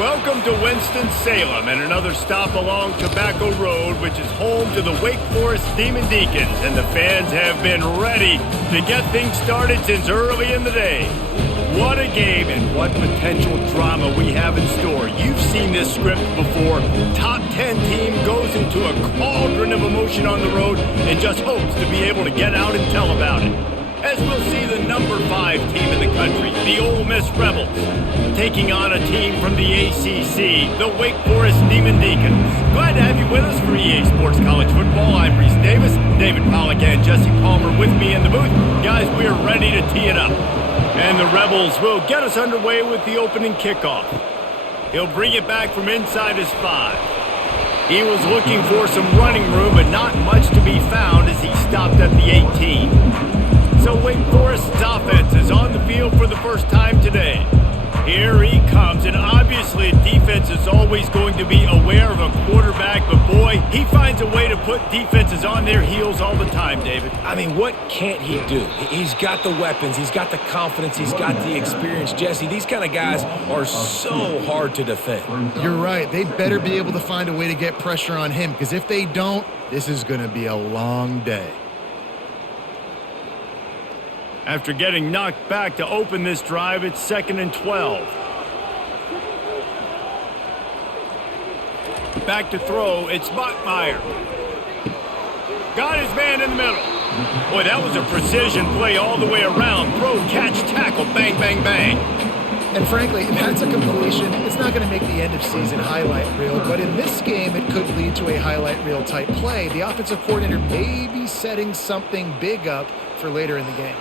Welcome to Winston-Salem and another stop along Tobacco Road, which is home to the Wake Forest Demon Deacons, and the fans have been ready to get things started since early in the day. What a game and what potential drama we have in store. You've seen this script before. Top 10 team goes into a cauldron of emotion on the road and just hopes to be able to get out and tell about it. As we'll see the number 5 team in the country, the Ole Miss Rebels, taking on a team from the ACC, the Wake Forest Demon Deacons. Glad to have you with us for EA Sports College Football. I'm Reese Davis, David Pollack, and Jesse Palmer with me in the booth. Guys, we are ready to tee it up. And the Rebels will get us underway with the opening kickoff. He'll bring it back from inside his 5. He was looking for some running room, but not much to be found as he stopped at the 18. So Wake Forest's offense is on the field for the first time today. Here he comes, and obviously defense is always going to be aware of a quarterback, but boy, he finds a way to put defenses on their heels all the time, David. I mean, what can't he do? He's got the weapons, he's got the confidence, he's got the experience. Jesse, these kind of guys are so hard to defend. You're right. They better be able to find a way to get pressure on him, because if they don't, this is going to be a long day. After getting knocked back to open this drive, it's 2nd and 12. Back to throw, it's Bachmeier. Got his man in the middle. Boy, that was a precision play all the way around. Throw, catch, tackle, bang, bang, bang. And frankly, if that's a completion, it's not going to make the end-of-season highlight reel, but in this game, it could lead to a highlight reel type play. The offensive coordinator may be setting something big up for later in the game.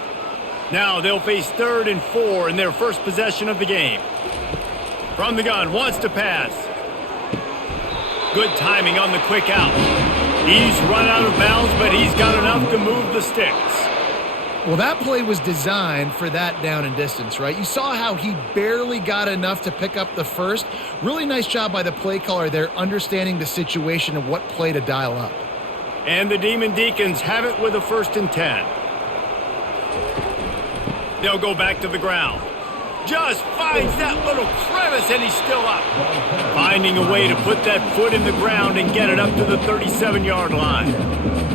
Now they'll face 3rd and 4 in their first possession of the game. From the gun, wants to pass. Good timing on the quick out. He's run out of bounds, but he's got enough to move the sticks. Well, that play was designed for that down and distance, right? You saw how he barely got enough to pick up the first. Really nice job by the play caller there, understanding the situation of what play to dial up. And the Demon Deacons have it with a 1st and 10. They'll go back to the ground. Just finds that little crevice, and he's still up. Finding a way to put that foot in the ground and get it up to the 37-yard line.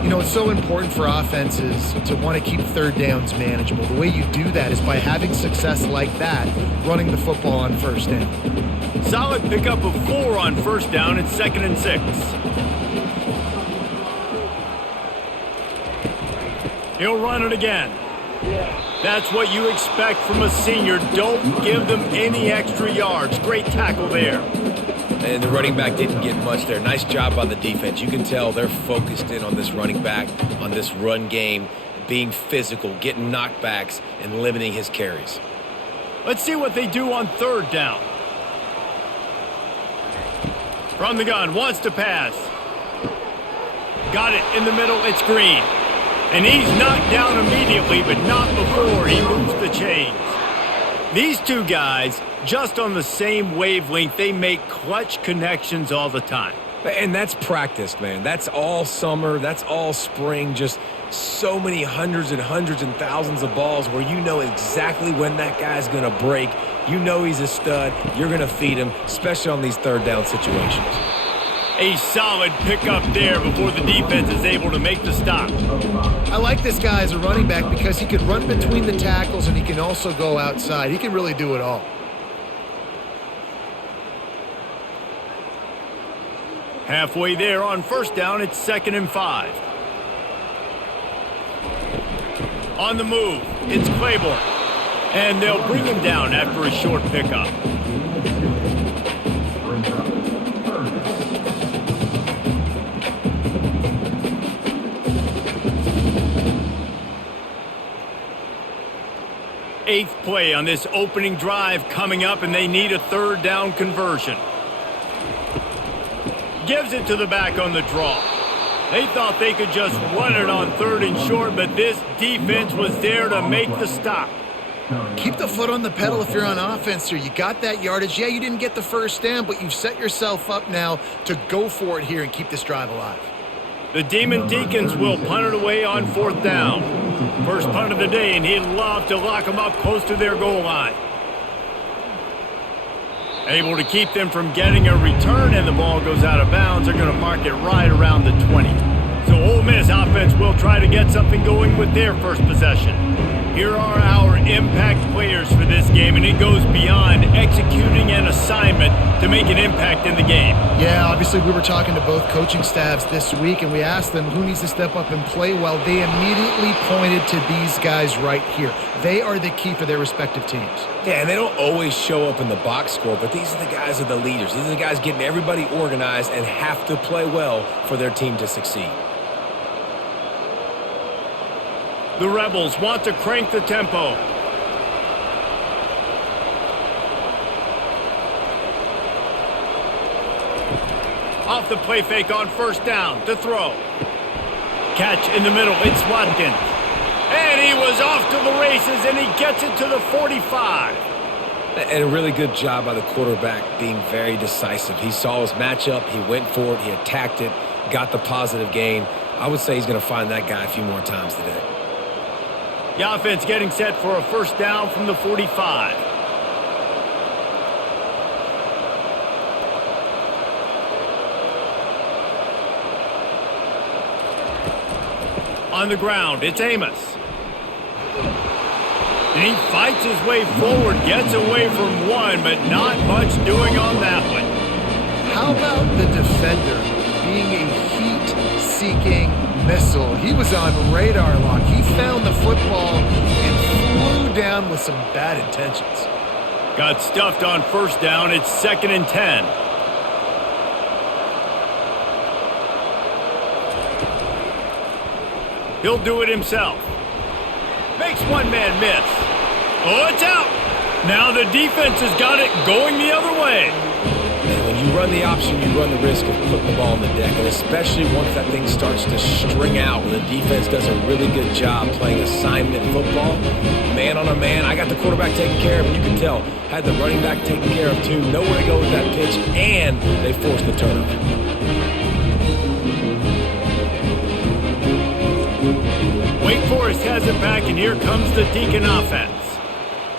You know, it's so important for offenses to want to keep 3rd downs manageable. The way you do that is by having success like that, running the football on 1st down. Solid pickup of 4 on 1st down. It's 2nd and 6. He'll run it again. That's what you expect from a senior. Don't give them any extra yards. Great tackle there. And the running back didn't get much there. Nice job by the defense. You can tell they're focused in on this running back, on this run game, being physical, getting knockbacks, and limiting his carries. Let's see what they do on 3rd down. From the gun, wants to pass. Got it in the middle, it's Green. And he's knocked down immediately, but not before he moves the chains. These two guys, just on the same wavelength, they make clutch connections all the time. And that's practice, man. That's all summer. That's all spring. Just so many hundreds and thousands of balls where you know exactly when that guy's going to break. You know he's a stud. You're going to feed him, especially on these 3rd down situations. A solid pickup there before the defense is able to make the stop. I like this guy as a running back because he can run between the tackles and he can also go outside. He can really do it all. Halfway there on 1st down, it's 2nd and 5. On the move, it's Claiborne. And they'll bring him down after a short pickup. Eighth play on this opening drive coming up, and they need a 3rd down conversion. Gives it to the back on the draw. They thought they could just run it on 3rd and short, but this defense was there to make the stop. Keep the foot on the pedal if you're on offense here. You got that yardage. Yeah, you didn't get the 1st down, but you've set yourself up now to go for it here and keep this drive alive. The Demon Deacons will punt it away on 4th down. First punt of the day, and he'd love to lock them up close to their goal line. Able to keep them from getting a return, and the ball goes out of bounds. They're going to mark it right around the 20. So Ole Miss offense will try to get something going with their first possession. Here are our impact players for this game, and it goes beyond executing an assignment to make an impact in the game. Yeah, obviously we were talking to both coaching staffs this week, and we asked them who needs to step up and play well. They immediately pointed to these guys right here. They are the key for their respective teams. Yeah, and they don't always show up in the box score, but these are the guys who are the leaders. These are the guys getting everybody organized and have to play well for their team to succeed. The Rebels want to crank the tempo. Off the play fake on first down to throw. Catch in the middle, it's Watkins. And he was off to the races, and he gets it to the 45. And a really good job by the quarterback being very decisive. He saw his matchup, he went for it, he attacked it, got the positive gain. I would say he's going to find that guy a few more times today. The offense getting set for a first down from the 45. On the ground, it's Amos. And he fights his way forward, gets away from one, but not much doing on that one. How about the defender being a heat-seeking missile? He was on radar lock. He found the football and flew down with some bad intentions. Got stuffed on first down. It's 2nd and 10. He'll do it himself. Makes one man miss. Oh, it's out. Now the defense has got it going the other way. And when you run the option, you run the risk of putting the ball on the deck, and especially once that thing starts to string out, when the defense does a really good job playing assignment football, man on a man. I got the quarterback taken care of, and you can tell, had the running back taken care of too. Nowhere to go with that pitch, and they forced the turnover. Wake Forest has it back, and here comes the Deacon offense.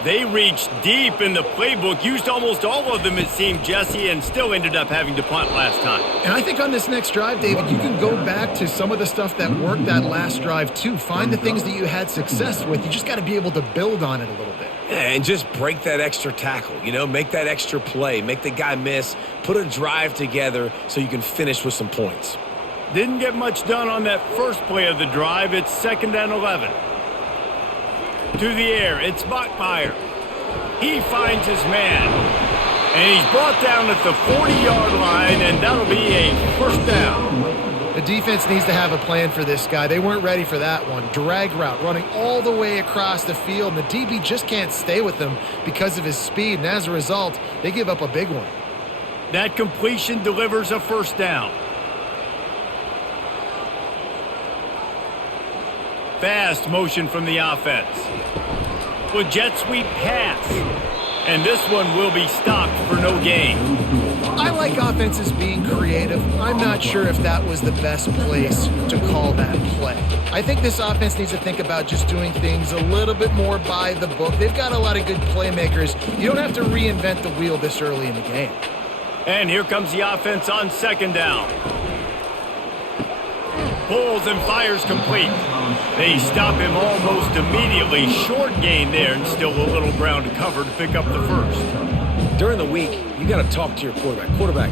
They reached deep in the playbook, used almost all of them, it seemed, Jesse, and still ended up having to punt last time. And I think on this next drive, David, you can go back to some of the stuff that worked that last drive, too. Find the things that you had success with. You just got to be able to build on it a little bit. Yeah, and just break that extra tackle, make that extra play, make the guy miss, put a drive together so you can finish with some points. Didn't get much done on that first play of the drive. It's 2nd and 11. To the air, it's Bachmeier. He finds his man. And he's brought down at the 40-yard line, and that'll be a first down. The defense needs to have a plan for this guy. They weren't ready for that one. Drag route, running all the way across the field, and the DB just can't stay with him because of his speed, and as a result, they give up a big one. That completion delivers a first down. Fast motion from the offense. With jet sweep pass. And this one will be stopped for no gain. I like offenses being creative. I'm not sure if that was the best place to call that play. I think this offense needs to think about just doing things a little bit more by the book. They've got a lot of good playmakers. You don't have to reinvent the wheel this early in the game. And here comes the offense on 2nd down. Pulls and fires complete. They stop him almost immediately. Short gain there, and still a little ground to cover to pick up the first. During the week, you got to talk to your quarterback. Quarterback,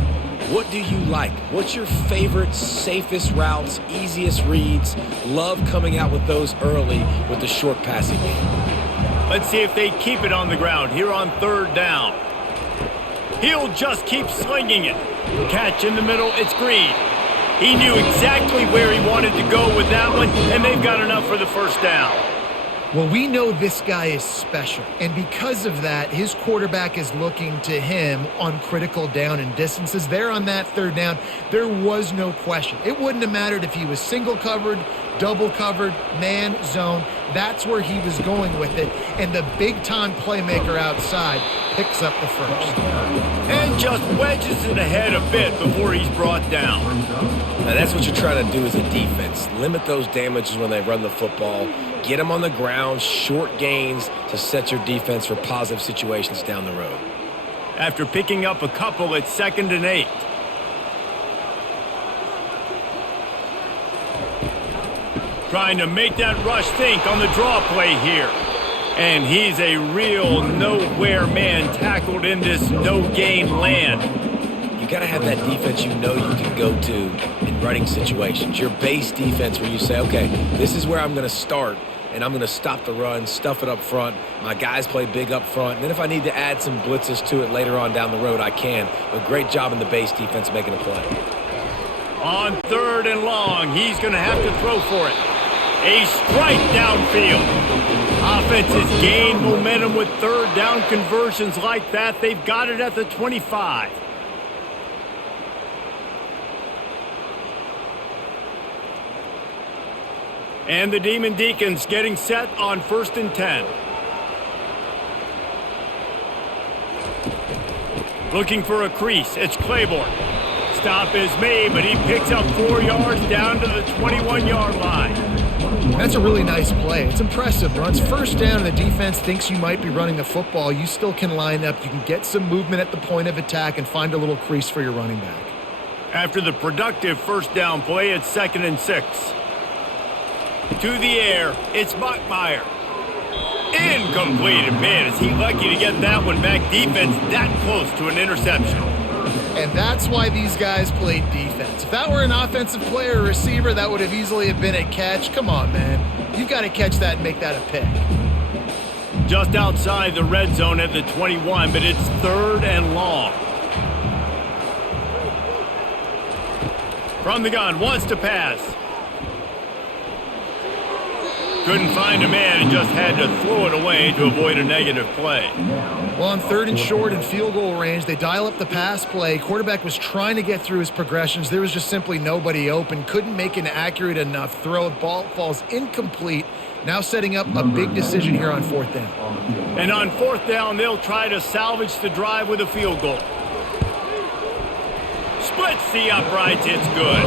what do you like? What's your favorite, safest routes, easiest reads? Love coming out with those early with the short passing game. Let's see if they keep it on the ground here on 3rd down. He'll just keep slinging it. Catch in the middle, it's Green. He knew exactly where he wanted to go with that one, and they've got enough for the first down. Well, we know this guy is special, and because of that, his quarterback is looking to him on critical down and distances. There on that 3rd down, there was no question. It wouldn't have mattered if he was single covered, double covered, man, zone. That's where he was going with it, and the big-time playmaker outside picks up the first. And just wedges it ahead a bit before he's brought down. Now that's what you're trying to do as a defense. Limit those damages when they run the football. Get them on the ground, short gains to set your defense for positive situations down the road. after picking up a couple at 2nd and 8. Trying to make that rush think on the draw play here. And he's a real nowhere man tackled in this no-gain land. You got to have that defense you know you can go to in running situations. Your base defense where you say, okay, this is where I'm going to start, and I'm going to stop the run, stuff it up front. My guys play big up front. And then if I need to add some blitzes to it later on down the road, I can. But great job in the base defense making a play. On 3rd and long, he's going to have to throw for it. A strike downfield. Offenses gain momentum with 3rd down conversions like that. They've got it at the 25. And the Demon Deacons getting set on 1st and 10. Looking for a crease. It's Claiborne. Stop is made, but he picks up 4 yards down to the 21-yard line. That's a really nice play. It's impressive. Runs 1st down, and the defense thinks you might be running the football. You still can line up. You can get some movement at the point of attack and find a little crease for your running back. After the productive 1st down play, it's 2nd and 6. To the air, it's Bachmeier. Incomplete. And man, is he lucky to get that one back. Defense that close to an interception. And that's why these guys played defense. If that were an offensive player or receiver, that would have easily have been a catch. Come on, man. You've got to catch that and make that a pick. Just outside the red zone at the 21, but it's 3rd and long. From the gun, wants to pass. Couldn't find a man and just had to throw it away to avoid a negative play. Well, on 3rd and short and field goal range, they dial up the pass play. Quarterback was trying to get through his progressions. There was just simply nobody open. Couldn't make an accurate enough throw. Ball falls incomplete. Now setting up a big decision here on 4th down. And on 4th down, they'll try to salvage the drive with a field goal. Splits the uprights. It's good.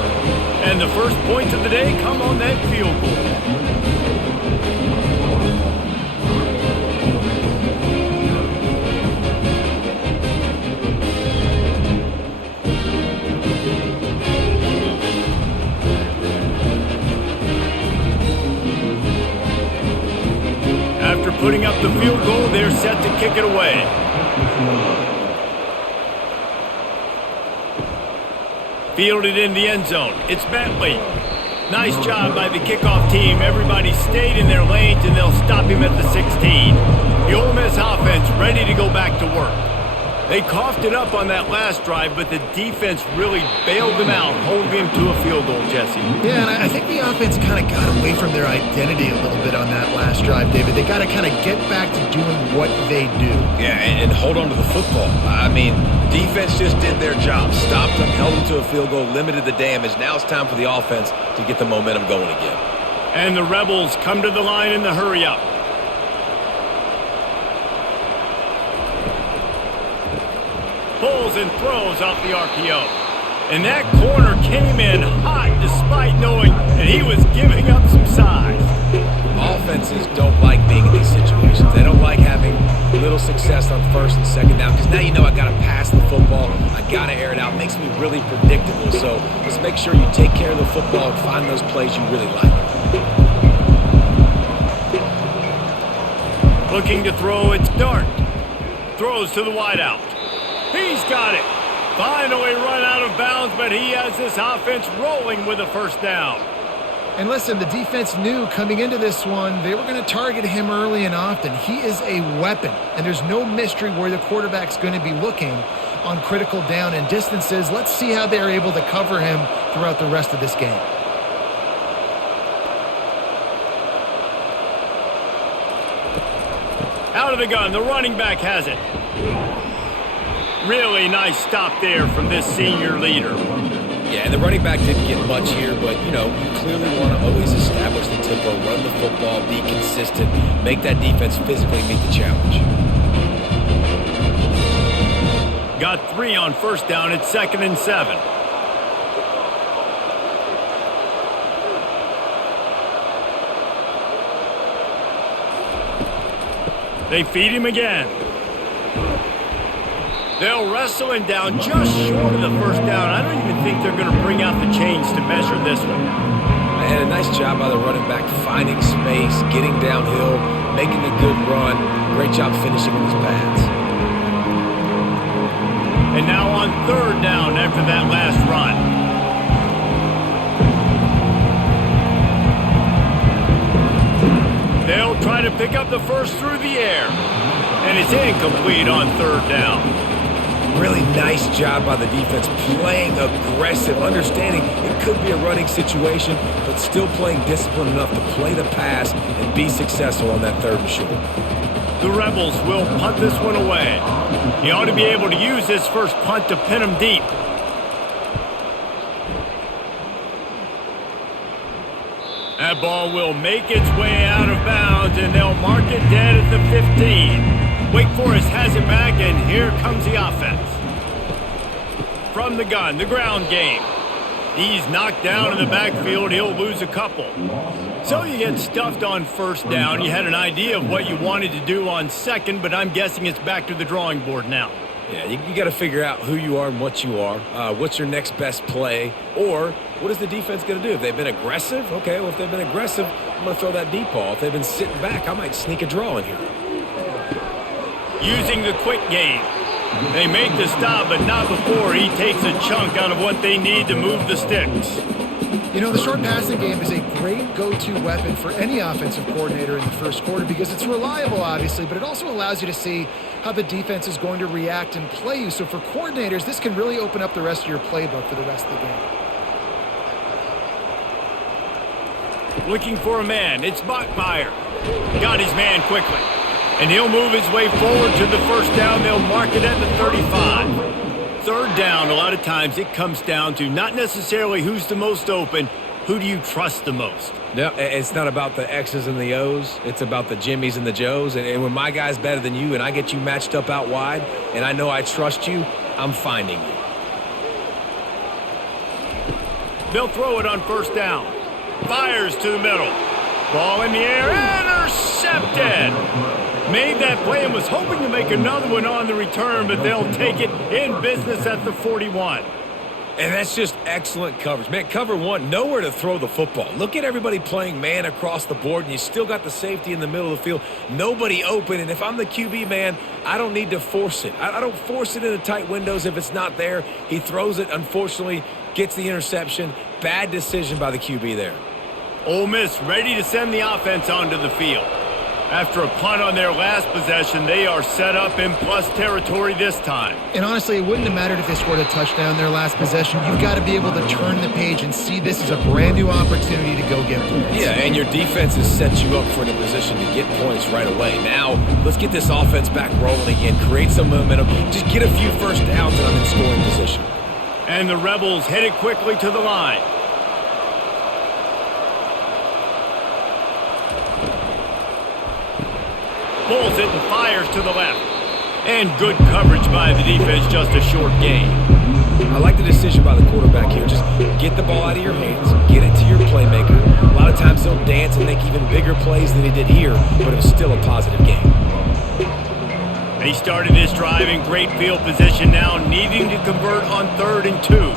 And the first points of the day come on that field goal. After putting up the field goal, they're set to kick it away. Fielded in the end zone. It's Bentley. Nice job by the kickoff team. Everybody stayed in their lanes, and they'll stop him at the 16. The Ole Miss offense ready to go back to work. They coughed it up on that last drive, but the defense really bailed them out, holding them to a field goal, Jesse. Yeah, and I think the offense kind of got away from their identity a little bit on that last drive, David. They got to kind of get back to doing what they do. Yeah, and hold on to the football. I mean, defense just did their job. Stopped them, held them to a field goal, limited the damage. Now it's time for the offense to get the momentum going again. And the Rebels come to the line in the hurry-up. Pulls and throws off the RPO. And that corner came in hot despite knowing that he was giving up some size. Offenses don't like being in these situations. They don't like having little success on 1st and 2nd down because now you know I got to pass the football. I got to air it out. It makes me really predictable. So let's make sure you take care of the football and find those plays you really like. Looking to throw, it's Dart. Throws to the wideout. He's got it. Finally run out of bounds, but he has this offense rolling with a 1st down. And listen, the defense knew coming into this one, they were going to target him early and often. He is a weapon, and there's no mystery where the quarterback's going to be looking on critical down and distances. Let's see how they're able to cover him throughout the rest of this game. Out of the gun, the running back has it. Really nice stop there from this senior leader. Yeah, and the running back didn't get much here, but, you know, you clearly want to always establish the tempo, run the football, be consistent, make that defense physically meet the challenge. Got 3 on 1st down at 2nd and 7. They feed him again. They'll wrestle him down just short of the first down. I don't even think they're going to bring out the chains to measure this one. And a nice job by the running back, finding space, getting downhill, making a good run. Great job finishing with his pads. And now on third down after that last run. They'll try to pick up the first through the air. And it's incomplete on third down. Really nice job by the defense, playing aggressive, understanding it could be a running situation, but still playing disciplined enough to play the pass and be successful on that third and short. The Rebels will punt this one away. He ought to be able to use this first punt to pin him deep. That ball will make its way out of bounds, and they'll mark it dead at the 15. Wake Forest has it back, and here comes the offense. From the gun, the ground game. He's knocked down in the backfield. He'll lose a couple. So you get stuffed on first down. You had an idea of what you wanted to do on second, but I'm guessing it's back to the drawing board now. Yeah, you got to figure out who you are and what you are. What's your next best play? Or what is the defense going to do? If they've been aggressive, okay, well, if they've been aggressive, I'm going to throw that deep ball. If they've been sitting back, I might sneak a draw in here. Using the quick game. They make the stop, but not before he takes a chunk out of what they need to move the sticks. You know, the short passing game is a great go-to weapon for any offensive coordinator in the first quarter because it's reliable, obviously, but it also allows you to see how the defense is going to react and play you. So for coordinators, this can really open up the rest of your playbook for the rest of the game. Looking for a man. It's Bachmeier. Got his man quickly. And he'll move his way forward to the first down. They'll mark it at the 35. Third down, a lot of times it comes down to not necessarily who's the most open, who do you trust the most? No, it's not about the X's and the O's. It's about the Jimmies and the Joes. And when my guy's better than you and I get you matched up out wide and I know I trust you, I'm finding you. They'll throw it on first down. Fires to the middle. Ball in the air, intercepted. Made that play and was hoping to make another one on the return, but they'll take it in business at the 41. And that's just excellent coverage. Man, cover one, nowhere to throw the football. Look at everybody playing man across the board, and you still got the safety in the middle of the field. Nobody open, and if I'm the QB, man, I don't need to force it. I don't force it into tight windows if it's not there. He throws it, unfortunately, gets the interception. Bad decision by the QB there. Ole Miss ready to send the offense onto the field. After a punt on their last possession, they are set up in plus territory this time. And honestly, it wouldn't have mattered if they scored a touchdown their last possession. You've got to be able to turn the page and see this as a brand new opportunity to go get points. Yeah, and your defense has set you up for a position to get points right away. Now, let's get this offense back rolling again, create some momentum, just get a few first downs and I'm in scoring position. And the Rebels headed quickly to the line. Pulls it and fires to the left. And good coverage by the defense, just a short gain. I like the decision by the quarterback here. Just get the ball out of your hands, get it to your playmaker. A lot of times he'll dance and make even bigger plays than he did here, but it was still a positive game. He started this drive in great field position now, needing to convert on 3rd and 2.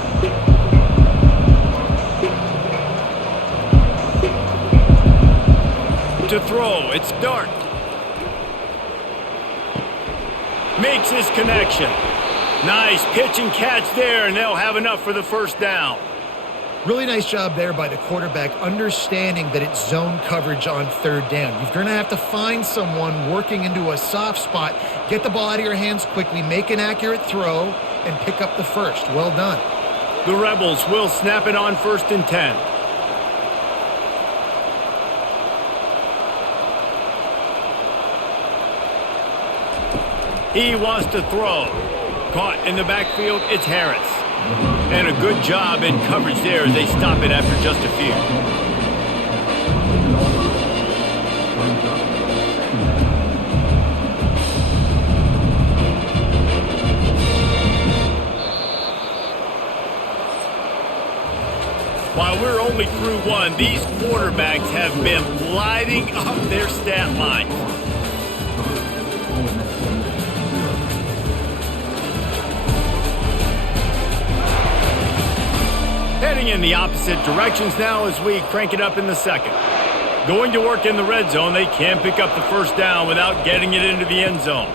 To throw, it's Dart. Makes his connection. Nice pitch and catch there, and they'll have enough for the first down. Really nice job there by the quarterback, understanding that it's zone coverage on 3rd down. You're going to have to find someone working into a soft spot, get the ball out of your hands quickly, make an accurate throw, and pick up the first. Well done. The Rebels will snap it on 1st and 10. He wants to throw. Caught in the backfield, it's Harris. And a good job in coverage there as they stop it after just a few. While we're only through one, these quarterbacks have been lighting up their stat lines. in the opposite directions now as we crank it up in the second. Going to work in the red zone, they can't pick up the first down without getting it into the end zone.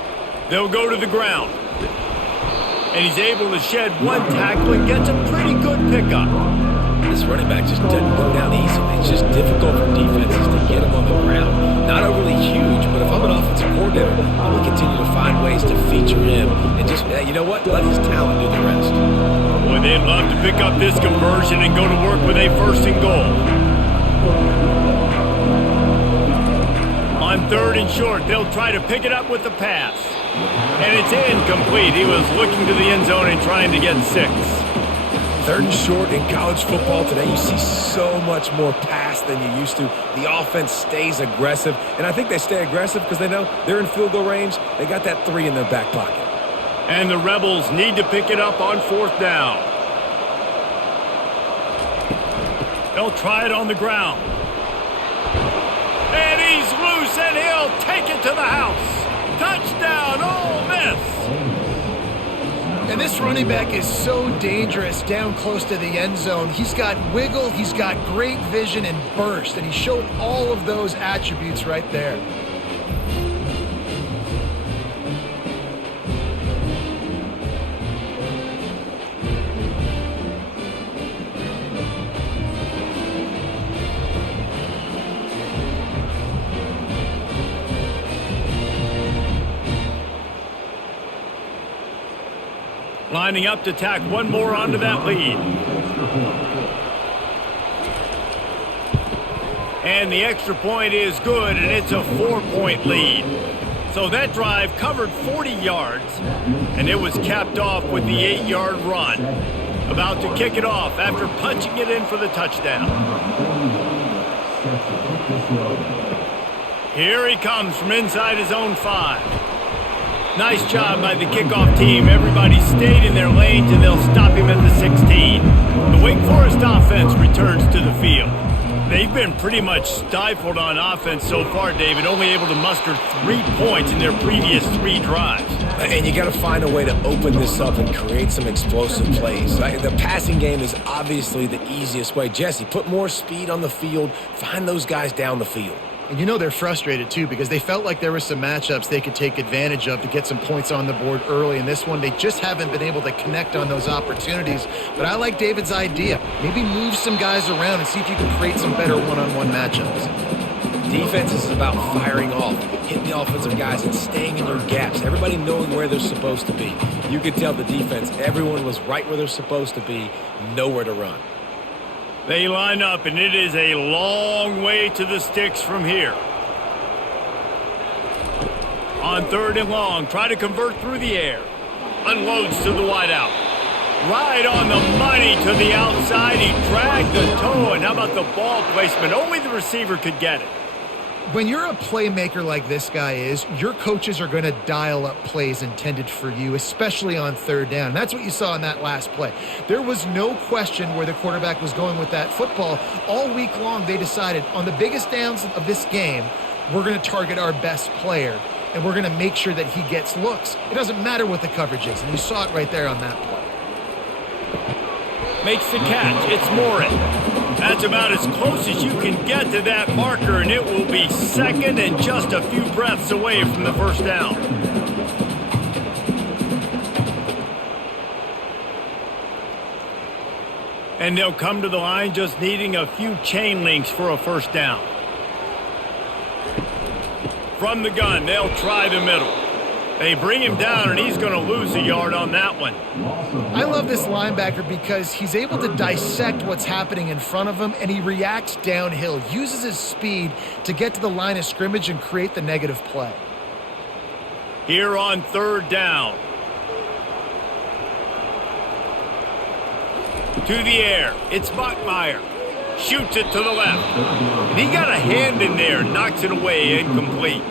They'll go to the ground. And he's able to shed one tackle and gets a pretty good pickup. This running back just doesn't go down easily. It's just difficult for defenses to get him on the ground. Not overly huge, but if I'm an offensive coordinator, I will continue to find ways to feature him and just, you know what, let his talent do the rest. Boy, they'd love to pick up this conversion and go to work with a first and goal. On third and short, they'll try to pick it up with the pass. And it's incomplete. He was looking to the end zone and trying to get 6. Third and short in college football today, you see so much more pass than you used to. The offense stays aggressive, and I think they stay aggressive because they know they're in field goal range. They got that 3 in their back pocket. And the Rebels need to pick it up on 4th down. They'll try it on the ground. And he's loose, and he'll take it to the house. Touchdown, Ole Miss! And this running back is so dangerous down close to the end zone. He's got wiggle, he's got great vision and burst, and he showed all of those attributes right there. Lining up to tack one more onto that lead. And the extra point is good, and it's a 4-point lead. So that drive covered 40 yards, and it was capped off with the 8-yard run. About to kick it off after punching it in for the touchdown. Here he comes from inside his own 5. Nice job by the kickoff team. Everybody stayed in their lanes, and they'll stop him at the 16. The Wake Forest offense returns to the field. They've been pretty much stifled on offense so far, David, only able to muster 3 points in their previous 3 drives. And you got to find a way to open this up and create some explosive plays. The passing game is obviously the easiest way. Jesse, put more speed on the field. Find those guys down the field. And you know they're frustrated, too, because they felt like there were some matchups they could take advantage of to get some points on the board early. In this one, they just haven't been able to connect on those opportunities. But I like David's idea. Maybe move some guys around and see if you can create some better one-on-one matchups. Defense is about firing off, hitting the offensive guys, and staying in your gaps. Everybody knowing where they're supposed to be. You could tell the defense, everyone was right where they're supposed to be, nowhere to run. They line up, and it is a long way to the sticks from here. On third and long, try to convert through the air. Unloads to the wideout. Right on the money to the outside. He dragged the toe, and how about the ball placement? Only the receiver could get it. When you're a playmaker like this guy is, your coaches are going to dial up plays intended for you, especially on third down. And that's what you saw in that last play. There was no question where the quarterback was going with that football. All week long, they decided on the biggest downs of this game, we're going to target our best player, and we're going to make sure that he gets looks. It doesn't matter what the coverage is, and you saw it right there on that play. Makes the catch. It's Morin. That's about as close as you can get to that marker, and it will be second and just a few breaths away from the first down. And they'll come to the line just needing a few chain links for a first down. From the gun, they'll try the middle. They bring him down, and he's going to lose a yard on that one. I love this linebacker because he's able to dissect what's happening in front of him, and he reacts downhill, uses his speed to get to the line of scrimmage and create the negative play. Here on third down. To the air. It's Bachmeier. Shoots it to the left. And he got a hand in there, knocks it away, incomplete.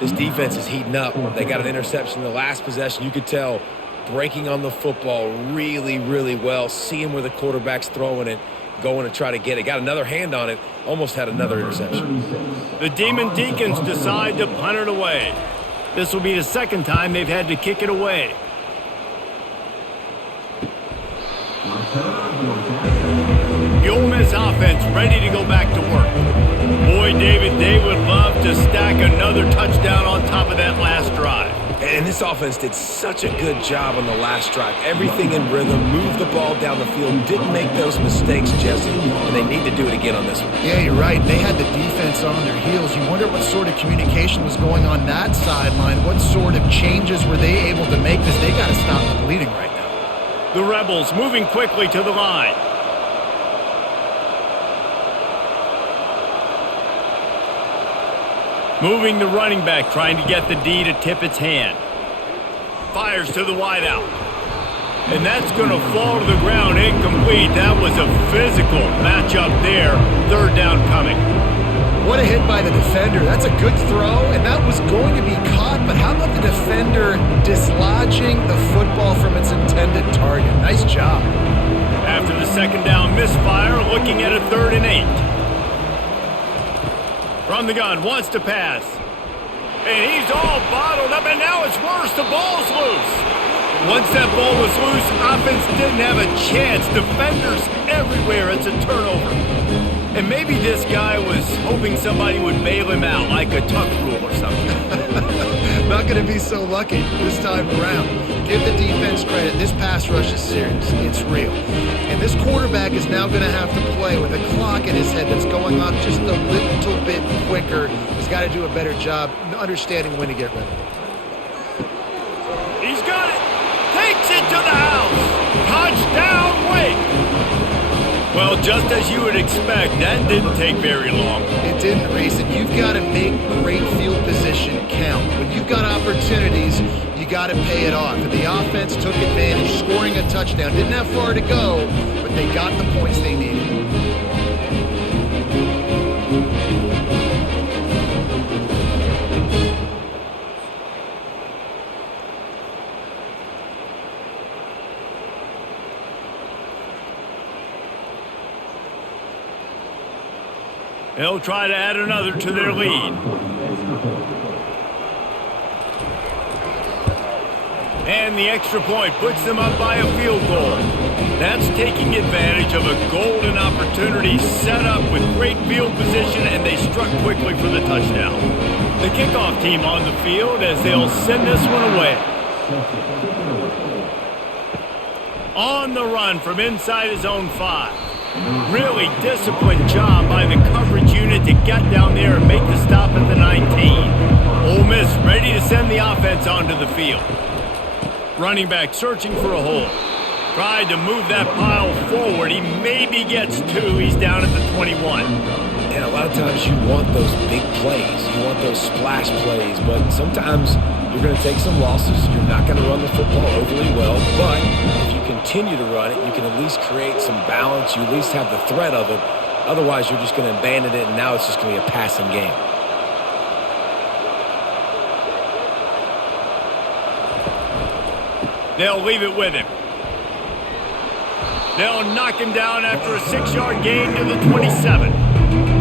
This defense is heating up. They got an interception in the last possession. You could tell breaking on the football really, really well, seeing where the quarterback's throwing it, going to try to get it. Got another hand on it, almost had another interception. The Demon Deacons decide to punt it away. This will be the second time they've had to kick it away. offense ready to go back to work. Boy, David, they would love to stack another touchdown on top of that last drive. And this offense did such a good job on the last drive. Everything in rhythm, moved the ball down the field, didn't make those mistakes, Jesse, and they need to do it again on this one. Yeah, you're right. They had the defense on their heels. You wonder what sort of communication was going on that sideline. What sort of changes were they able to make? Because they got to stop the bleeding right now. The Rebels moving quickly to the line. Moving the running back, trying to get the D to tip its hand. Fires to the wideout. And that's going to fall to the ground incomplete. That was a physical matchup there. Third down coming. What a hit by the defender. That's a good throw, and that was going to be caught. But how about the defender dislodging the football from its intended target? Nice job. After the second down misfire, looking at a 3rd and 8. From the gun, wants to pass. And he's all bottled up, and now it's worse. The ball's loose. Once that ball was loose, offense didn't have a chance. Defenders everywhere. It's a turnover. And maybe this guy was hoping somebody would bail him out, like a tuck rule or something. Not going to be so lucky this time around. Give the defense credit. This pass rush is serious. It's real. And this quarterback is now going to have to play with a clock in his head that's going off just a little bit quicker. He's got to do a better job understanding when to get rid of it. He's got it. Takes it to the house. Touchdown, Wake. Well, just as you would expect, that didn't take very long. It didn't, Reese, and you've got to make great field position count. When you've got opportunities, you got to pay it off. And the offense took advantage, scoring a touchdown. Didn't have far to go, but they got the points they needed. They'll try to add another to their lead. And the extra point puts them up by a field goal. That's taking advantage of a golden opportunity set up with great field position, and they struck quickly for the touchdown. The kickoff team on the field as they'll send this one away. On the run from inside his own 5. Really disciplined job by the coverage unit to get down there and make the stop at the 19. Ole Miss ready to send the offense onto the field. Running back searching for a hole. Tried to move that pile forward. He maybe gets 2. He's down at the 21. And a lot of times you want those big plays. You want those splash plays. But sometimes you're going to take some losses. You're not going to run the football overly well. But if you continue to run it, you can at least create some balance. You at least have the threat of it. Otherwise, you're just going to abandon it, and now it's just going to be a passing game. They'll leave it with him. They'll knock him down after a 6-yard gain to the 27.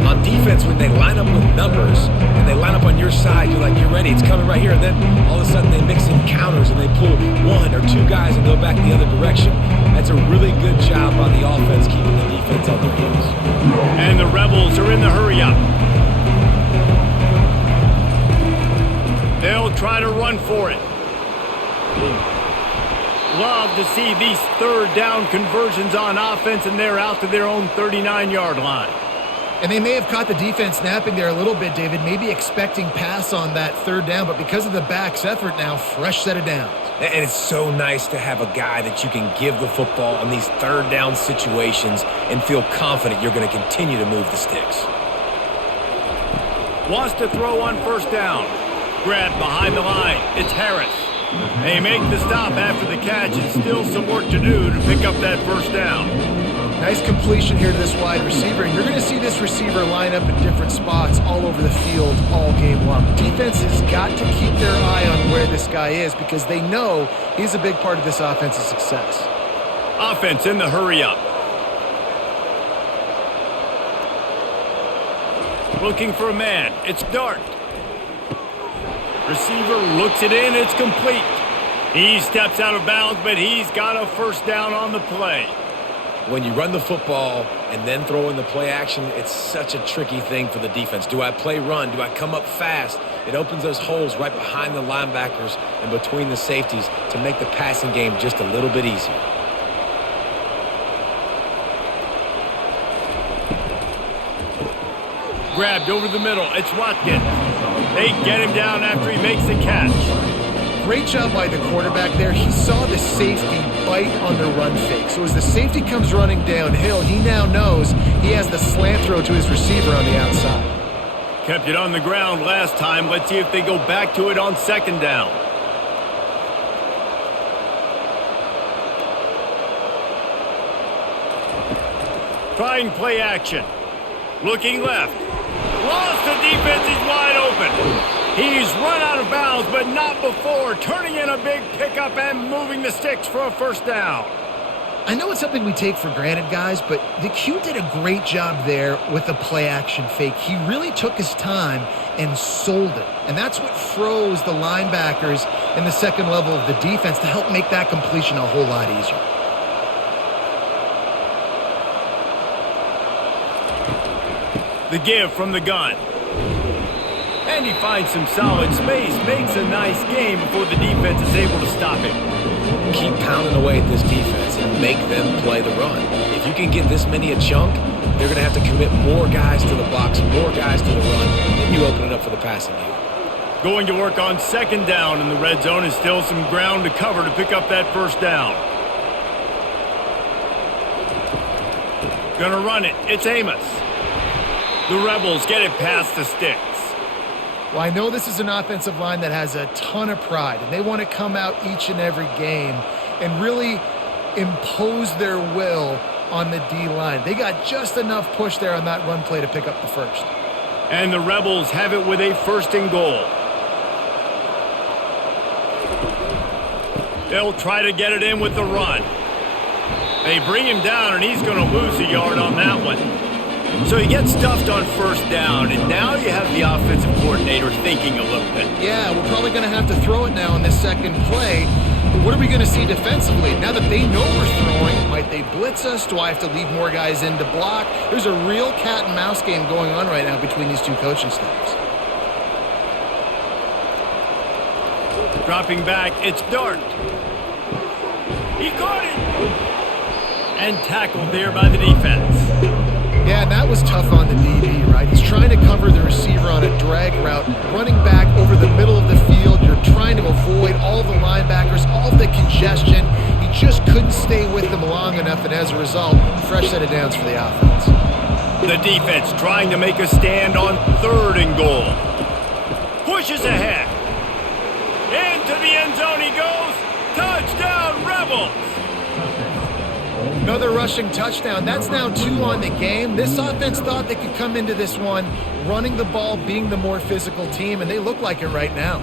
On defense, when they line up with numbers and they line up on your side, you're like, you're ready, it's coming right here. And then all of a sudden they mix in counters and they pull 1 or 2 guys and go back the other direction. That's a really good job by the offense keeping the defense on their heels. And the Rebels are in the hurry-up. They'll try to run for it. Love to see these third down conversions on offense, and they're out to their own 39-yard line. And they may have caught the defense napping there a little bit, David, maybe expecting pass on that 3rd down, but because of the back's effort now, fresh set of downs. And it's so nice to have a guy that you can give the football on these 3rd down situations and feel confident you're going to continue to move the sticks. Wants to throw on 1st down. Grabbed behind the line. It's Harris. They make the stop after the catch, and still some work to do to pick up that 1st down. Nice completion here to this wide receiver, and you're going to see this receiver line up in different spots all over the field all game long. Defense has got to keep their eye on where this guy is because they know he's a big part of this offense's success. Offense in the hurry-up. Looking for a man. It's Dart. Receiver looks it in. It's complete. He steps out of bounds, but he's got a 1st down on the play. when you run the football and then throw in the play action, it's such a tricky thing for the defense. Do I play run? Do I come up fast? It opens those holes right behind the linebackers and between the safeties to make the passing game just a little bit easier. Grabbed over the middle. It's Watkins. They get him down after he makes the catch. Great job by the quarterback there. He saw the safety bite on the run fake. So as the safety comes running downhill, he now knows he has the slant throw to his receiver on the outside. Kept it on the ground last time. Let's see if they go back to it on second down. Trying play action. Looking left. Lost the defense. He's wide open. He's run out of bounds, but not before turning in a big pickup and moving the sticks for a first down. I know it's something we take for granted, guys, but the Q did a great job there with the play-action fake. He really took his time and sold it, and that's what froze the linebackers in the second level of the defense to help make that completion a whole lot easier. The give from the gun. And he finds some solid space, makes a nice game before the defense is able to stop him. Keep pounding away at this defense and make them play the run. If you can get this many a chunk, they're going to have to commit more guys to the box, more guys to the run, then you open it up for the passing game. Going to work on second down in the red zone and still some ground to cover to pick up that first down. Gonna run it. It's Amos. The Rebels get it past the sticks. Well, I know this is an offensive line that has a ton of pride, and they want to come out each and every game and really impose their will on the D-line. They got just enough push there on that run play to pick up the first. And the Rebels have it with a first and goal. They'll try to get it in with the run. They bring him down, and he's going to lose a yard on that one. So he gets stuffed on first down, and now you have the offensive coordinator thinking a little bit. Yeah, we're probably going to have to throw it now in this second play. But what are we going to see defensively? Now that they know we're throwing, might they blitz us? Do I have to leave more guys in to block? There's a real cat and mouse game going on right now between these two coaching staffs. Dropping back, it's Dart. He caught it! And tackled there by the defense. Yeah, and that was tough on the DB, right? He's trying to cover the receiver on a drag route, running back over the middle of the field. You're trying to avoid all the linebackers, all the congestion. He just couldn't stay with them long enough, and as a result, fresh set of downs for the offense. The defense trying to make a stand on third and goal. Pushes ahead. Into the end zone he goes. Touchdown, Rebels! Another rushing touchdown. That's now 2 on the game. This offense thought they could come into this one running the ball, being the more physical team, and they look like it right now.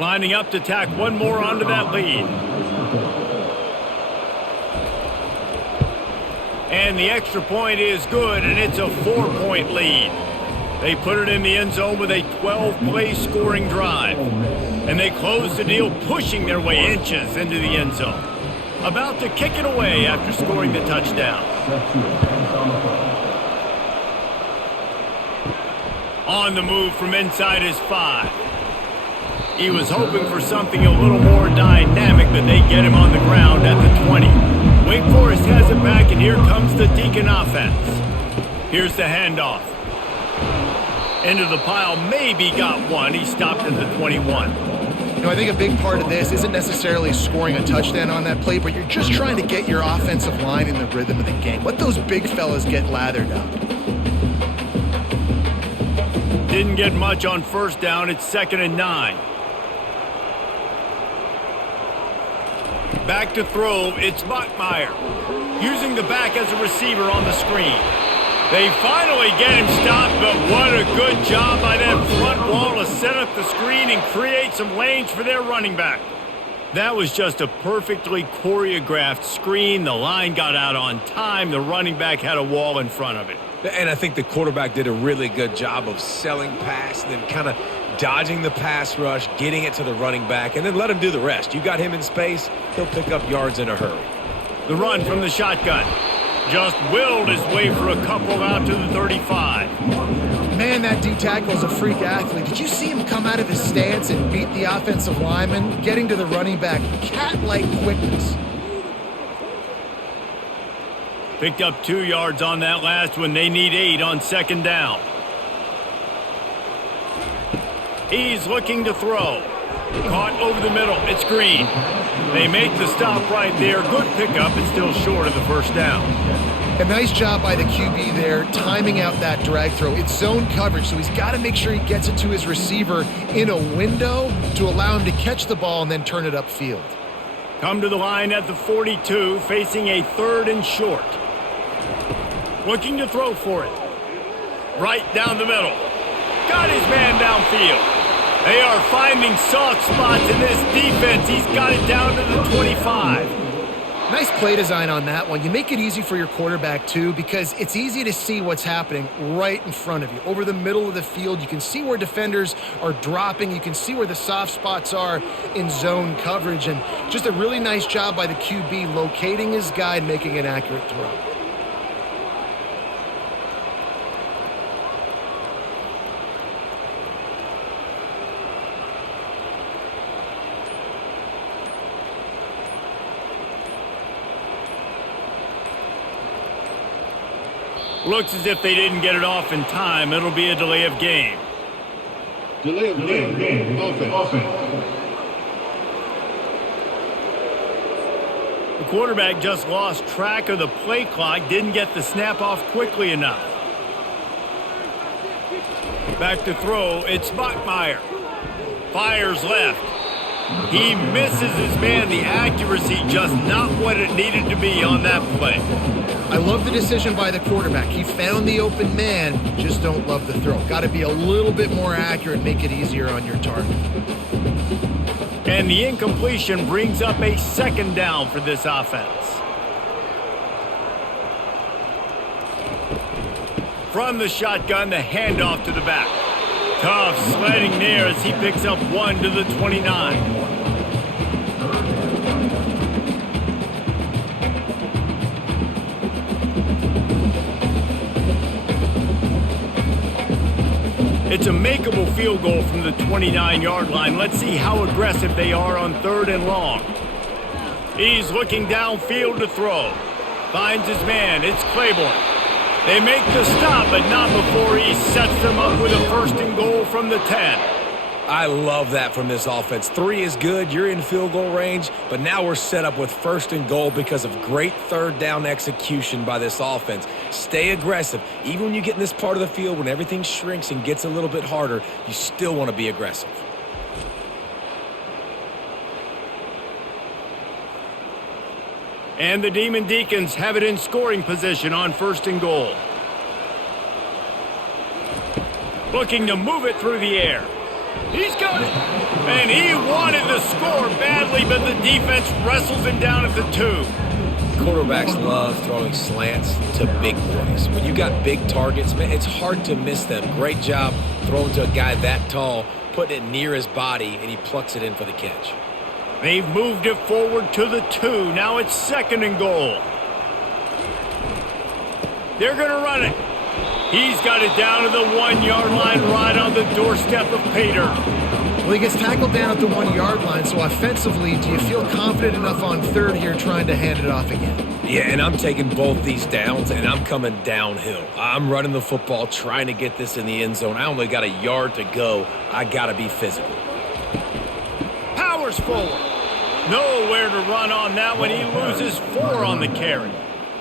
Lining up to tack one more onto that lead. And the extra point is good, and it's a 4-point lead. They put it in the end zone with a 12-play scoring drive. And they close the deal, pushing their way inches into the end zone. About to kick it away after scoring the touchdown. On the move from inside his 5. He was hoping for something a little more dynamic, but they get him on the ground at the 20. Wake Forest has it back, and here comes the Deacon offense. Here's the handoff. Into the pile, maybe got one. He stopped at the 21. You know, I think a big part of this isn't necessarily scoring a touchdown on that play, but you're just trying to get your offensive line in the rhythm of the game. Let those big fellas get lathered up. Didn't get much on first down. It's 2nd and 9. Back to throw, it's Bachmeier. Using the back as a receiver on the screen. They finally get him stopped, but what a good job by that front wall to set up the screen and create some lanes for their running back. That was just a perfectly choreographed screen. The line got out on time. The running back had a wall in front of it. And I think the quarterback did a really good job of selling pass and then kind of dodging the pass rush, getting it to the running back, and then let him do the rest. You got him in space, he'll pick up yards in a hurry. The run from the shotgun. Just willed his way for a couple out to the 35. Man, that D tackle is a freak athlete. Did you see him come out of his stance and beat the offensive lineman, getting to the running back? Cat-like quickness. Picked up 2 yards on that last one. They need 8 on second down. He's looking to throw. Caught over the middle. It's Green. They make the stop right there. Good pickup. It's still short of the first down. A nice job by the QB there, timing out that drag throw. It's zone coverage, so he's got to make sure he gets it to his receiver in a window to allow him to catch the ball and then turn it upfield. Come to the line at the 42, facing a 3rd and short. Looking to throw for it. Right down the middle. Got his man downfield. They are finding soft spots in this defense. He's got it down to the 25. Nice play design on that one. You make it easy for your quarterback, too, because it's easy to see what's happening right in front of you. Over the middle of the field, you can see where defenders are dropping. You can see where the soft spots are in zone coverage. And just a really nice job by the QB locating his guy and making an accurate throw. Looks as if they didn't get it off in time. It'll be a delay of game. Delay of game. Offense. The quarterback just lost track of the play clock. Didn't get the snap off quickly enough. Back to throw. It's Bachmeier. Fires left. He misses his man. The accuracy just not what it needed to be on that play. I love the decision by the quarterback. He found the open man, just don't love the throw. Got to be a little bit more accurate, make it easier on your target. And the incompletion brings up a 2nd down for this offense. From the shotgun, the handoff to the back. Tough sledding there as he picks up 1 to the 29. It's a makeable field goal from the 29-yard line. Let's see how aggressive they are on 3rd and long. He's looking downfield to throw. Finds his man. It's Claiborne. They make the stop, but not before he sets them up with a 1st and goal from the 10. I love that from this offense. 3 is good. You're in field goal range, but now we're set up with 1st and goal because of great 3rd down execution by this offense. Stay aggressive. Even when you get in this part of the field, when everything shrinks and gets a little bit harder, you still want to be aggressive. And the Demon Deacons have it in scoring position on 1st and goal. Looking to move it through the air. He's got it. And he wanted to score badly, but the defense wrestles him down at the 2. Quarterbacks love throwing slants to big boys. When you got big targets, man, it's hard to miss them. Great job throwing to a guy that tall, putting it near his body, and he plucks it in for the catch. They've moved it forward to the 2. Now it's 2nd and goal. They're going to run it. He's got it down to the 1-yard line right on the doorstep of Pater. Well, he gets tackled down at the 1-yard line, so offensively, do you feel confident enough on 3rd here trying to hand it off again? Yeah, and I'm taking both these downs, and I'm coming downhill. I'm running the football, trying to get this in the end zone. I only got a yard to go. I got to be physical. Powers forward. Nowhere to run on that one. He loses 4 on the carry.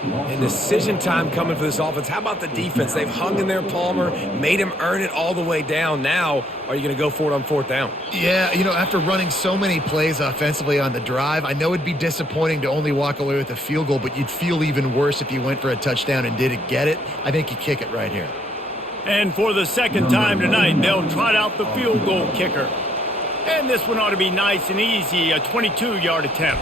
And decision time coming for this offense. How about the defense? They've hung in there, Palmer, made him earn it all the way down. Now, are you going to go for it on 4th down? Yeah, after running so many plays offensively on the drive, I know it'd be disappointing to only walk away with a field goal, but you'd feel even worse if you went for a touchdown and didn't get it. I think you kick it right here. And for the second time tonight, they'll trot out the field goal kicker. And this one ought to be nice and easy, a 22-yard attempt.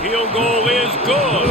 Field goal is good.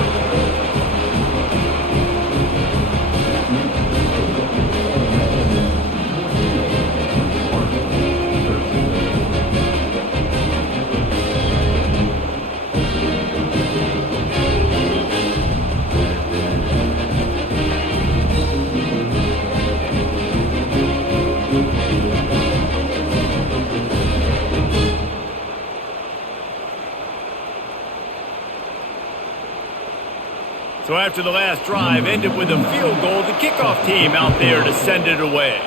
So after the last drive ended with a field goal, the kickoff team out there to send it away.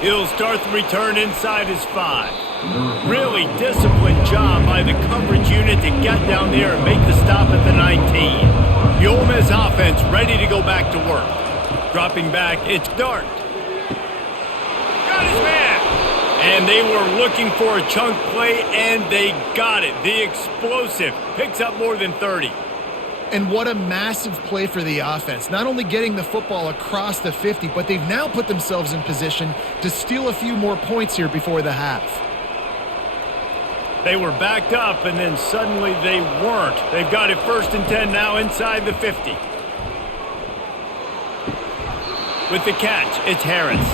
He'll start the return inside his 5. Really disciplined job by the coverage unit to get down there and make the stop at the 19. The Ole Miss offense ready to go back to work. Dropping back, it's Dart. Got his man. And they were looking for a chunk play, and they got it. The explosive picks up more than 30. And what a massive play for the offense. Not only getting the football across the 50, but they've now put themselves in position to steal a few more points here before the half. They were backed up, and then suddenly they weren't. They've got it 1st and 10 now inside the 50. With the catch, it's Harris.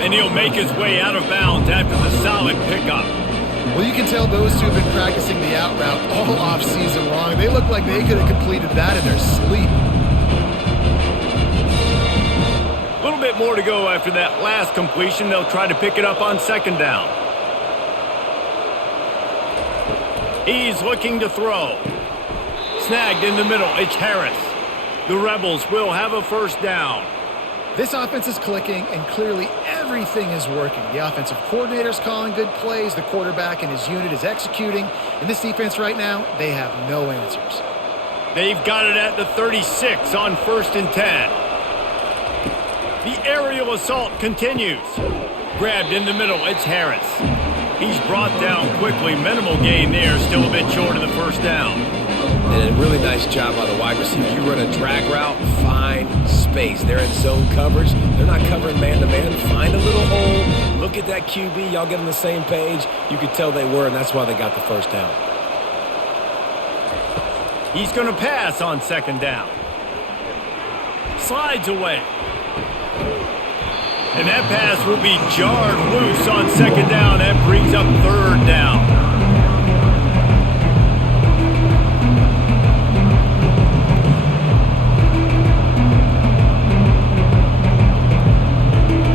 And he'll make his way out of bounds after the solid pickup. Well, you can tell those two have been practicing the out route all off-season long. They look like they could have completed that in their sleep. A little bit more to go after that last completion. They'll try to pick it up on 2nd down. He's looking to throw. Snagged in the middle, it's Harris. The Rebels will have a 1st down. This offense is clicking, and clearly everything is working. The offensive coordinator's calling good plays. The quarterback and his unit is executing. And this defense right now, they have no answers. They've got it at the 36 on 1st and 10. The aerial assault continues. Grabbed in the middle, it's Harris. He's brought down quickly. Minimal gain there, still a bit short of the 1st down. And a really nice job by the wide receiver. You run a drag route, find space. They're in zone coverage. They're not covering man-to-man. Find a little hole. Look at that QB. Y'all get on the same page. You could tell they were, and that's why they got the 1st down. He's going to pass on 2nd down. Slides away. And that pass will be jarred loose on 2nd down. That brings up 3rd down.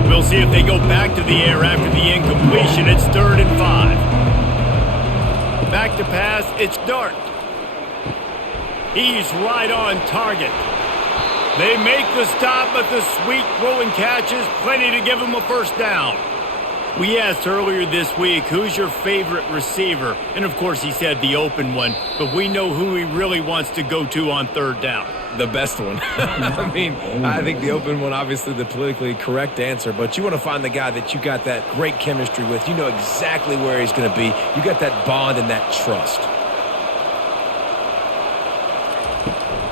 We'll see if they go back to the air after the incompletion. It's 3rd and 5. Back to pass, it's Dart. He's right on target. They make the stop, but the sweet throw and catch is plenty to give them a 1st down. We asked earlier this week, who's your favorite receiver? And of course he said the open one, but we know who he really wants to go to on 3rd down. The best one. I mean, I think the open one, obviously the politically correct answer, but you want to find the guy that you got that great chemistry with. You know exactly where he's going to be. You got that bond and that trust.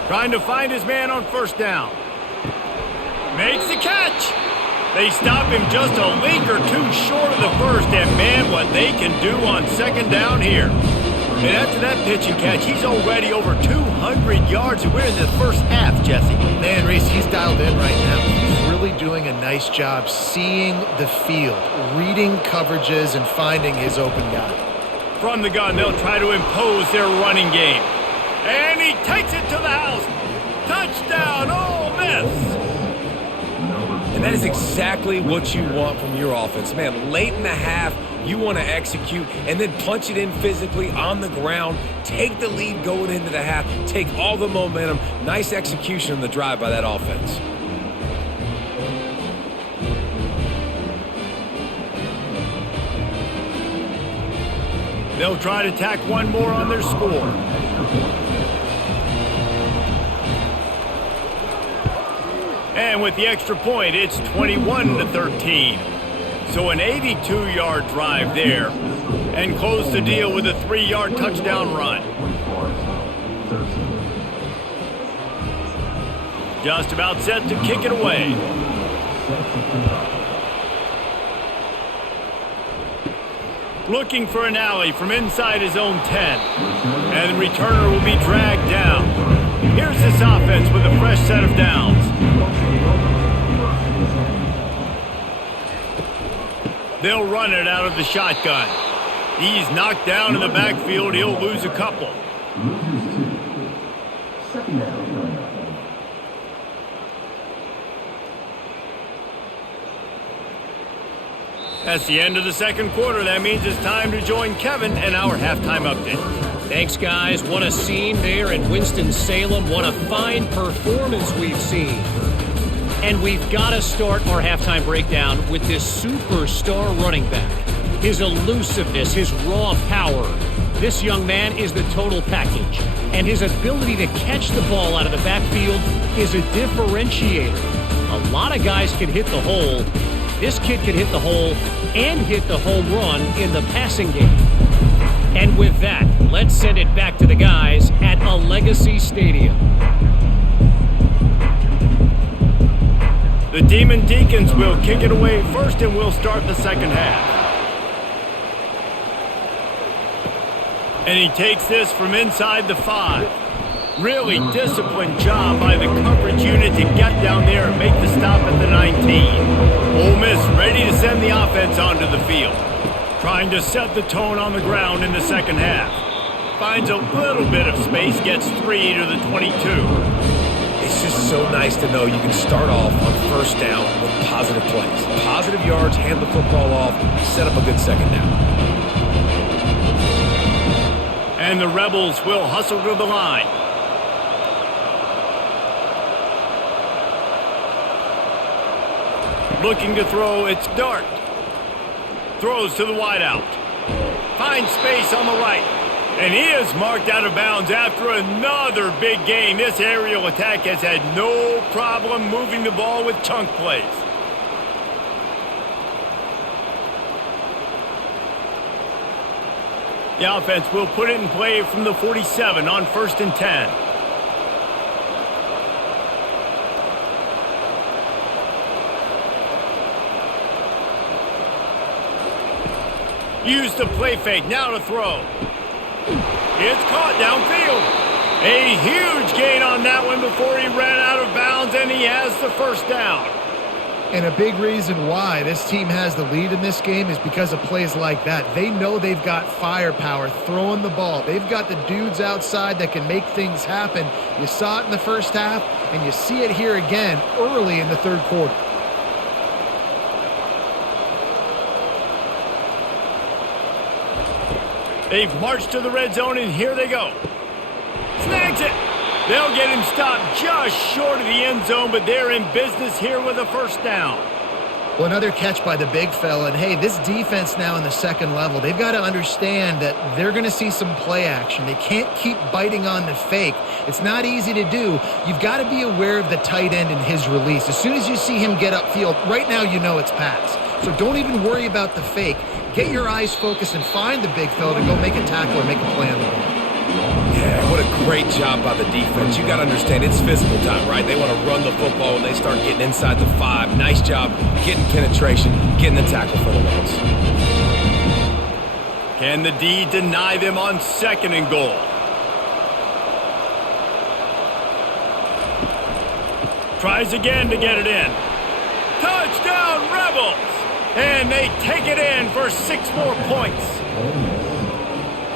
Trying to find his man on 1st down. Makes the catch. They stop him just a league or two short of the 1st, and man, what they can do on 2nd down here. And after that pitch and catch, he's already over 200 yards, and we're in the 1st half, Jesse. Man, Reese, he's dialed in right now. He's really doing a nice job seeing the field, reading coverages, and finding his open guy. From the gun, they'll try to impose their running game. And he takes it to the house. Touchdown, Ole Miss. And that is exactly what you want from your offense. Man, late in the half, you want to execute and then punch it in physically on the ground. Take the lead going into the half. Take all the momentum. Nice execution on the drive by that offense. They'll try to tack one more on their score. And with the extra point, it's 21-13. So an 82-yard drive there, and close the deal with a 3-yard touchdown run. Just about set to kick it away. Looking for an alley from inside his own 10. And the returner will be dragged down. Here's this offense with a fresh set of downs. They'll run it out of the shotgun. He's knocked down in the backfield. He'll lose a couple. That's the end of the second quarter. That means it's time to join Kevin and our halftime update. Thanks, guys. What a scene there in Winston-Salem. What a fine performance we've seen. And we've got to start our halftime breakdown with this superstar running back. His elusiveness, his raw power. This young man is the total package. And his ability to catch the ball out of the backfield is a differentiator. A lot of guys can hit the hole. This kid can hit the hole and hit the home run in the passing game. And with that, let's send it back to the guys at a Legacy Stadium. The Demon Deacons will kick it away first, and we'll start the second half. And he takes this from inside the 5. Really disciplined job by the coverage unit to get down there and make the stop at the 19. Ole Miss ready to send the offense onto the field. Trying to set the tone on the ground in the second half. Finds a little bit of space, gets 3 to the 22. It's just so nice to know you can start off on first down with positive plays. Positive yards, hand the football off, set up a good second down. And the Rebels will hustle to the line. Looking to throw, it's Dart. Throws to the wideout. Finds space on the right. And he is marked out of bounds after another big gain. This aerial attack has had no problem moving the ball with chunk plays. The offense will put it in play from the 47 on 1st and 10. Use the play fake, now to throw. It's caught downfield. A huge gain on that one before he ran out of bounds, and he has the first down. And a big reason why this team has the lead in this game is because of plays like that. They know they've got firepower throwing the ball. They've got the dudes outside that can make things happen. You saw it in the first half, and you see it here again early in the third quarter. They've marched to the red zone, and here they go. Snags it. They'll get him stopped just short of the end zone, but they're in business here with a first down. Well, another catch by the big fella. And, hey, this defense now in the second level, they've got to understand that they're going to see some play action. They can't keep biting on the fake. It's not easy to do. You've got to be aware of the tight end and his release. As soon as you see him get upfield, right now you know it's pass. So don't even worry about the fake. Get your eyes focused and find the big fella to go make a tackle or make a play on the ball. Yeah, what a great job by the defense. You got to understand, it's physical time, right? They want to run the football when they start getting inside the 5. Nice job getting penetration, getting the tackle for the loss. Can the D deny them on 2nd and goal? Tries again to get it in. Touchdown, Rebels! And they take it in for 6 more points.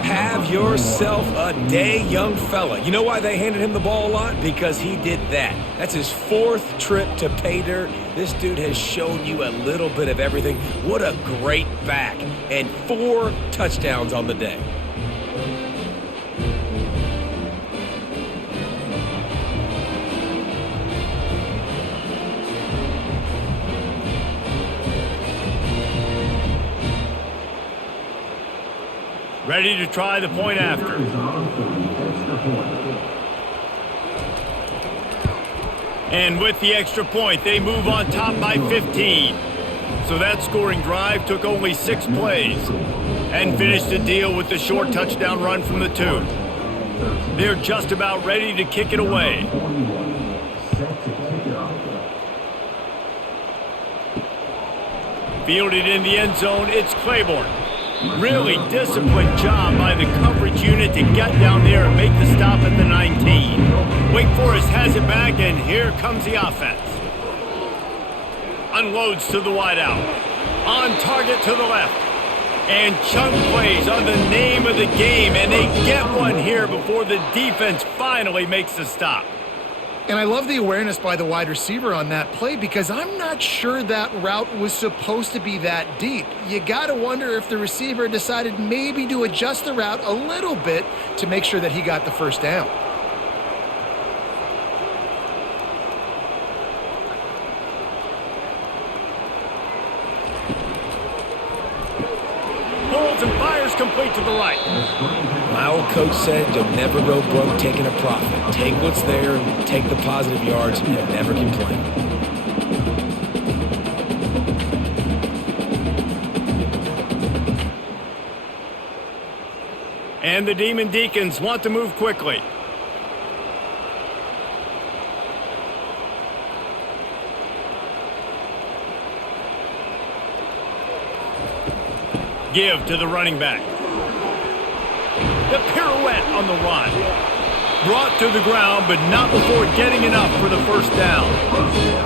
Have yourself a day, young fella. You know why they handed him the ball a lot? Because he did that. That's his 4th trip to pay dirt. This dude has shown you a little bit of everything. What a great back. And 4 touchdowns on the day. Ready to try the point after. And with the extra point, they move on top by 15. So that scoring drive took only 6 plays and finished the deal with the short touchdown run from the 2. They're just about ready to kick it away. Fielded in the end zone, it's Claiborne. Really disciplined job by the coverage unit to get down there and make the stop at the 19. Wake Forest has it back, and here comes the offense. Unloads to the wideout. On target to the left. And chunk plays are the name of the game, and they get one here before the defense finally makes the stop. And I love the awareness by the wide receiver on that play because I'm not sure that route was supposed to be that deep. You got to wonder if the receiver decided maybe to adjust the route a little bit to make sure that he got the first down. Pulls and fires complete to the right. My old coach said you'll never go broke taking a profit. Take what's there and take the positive yards and never complain. And the Demon Deacons want to move quickly. Give to the running back. The pirouette on the run. Brought to the ground, but not before getting enough for the first down.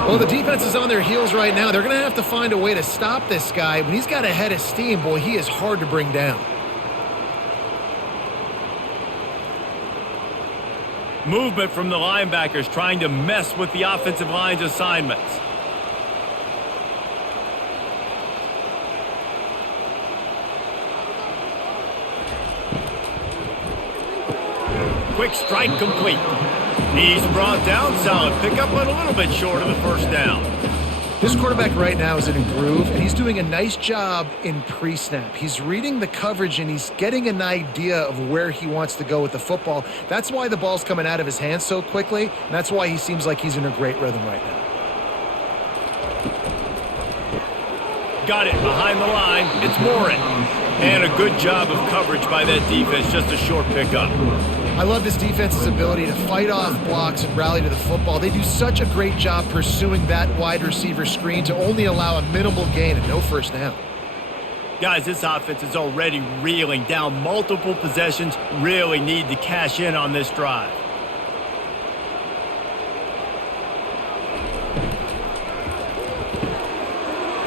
Well, the defense is on their heels right now. They're going to have to find a way to stop this guy. When he's got a head of steam, boy, he is hard to bring down. Movement from the linebackers trying to mess with the offensive line's assignments. Quick strike complete. He's brought down, solid pickup, but a little bit short of the first down. This quarterback right now is in a groove, and he's doing a nice job in pre-snap. He's reading the coverage, and he's getting an idea of where he wants to go with the football. That's why the ball's coming out of his hands so quickly, and that's why he seems like he's in a great rhythm right now. Got it behind the line. It's Morin. And a good job of coverage by that defense, just a short pickup. I love this defense's ability to fight off blocks and rally to the football. They do such a great job pursuing that wide receiver screen to only allow a minimal gain and no first down. Guys, this offense is already reeling down multiple possessions. Really need to cash in on this drive.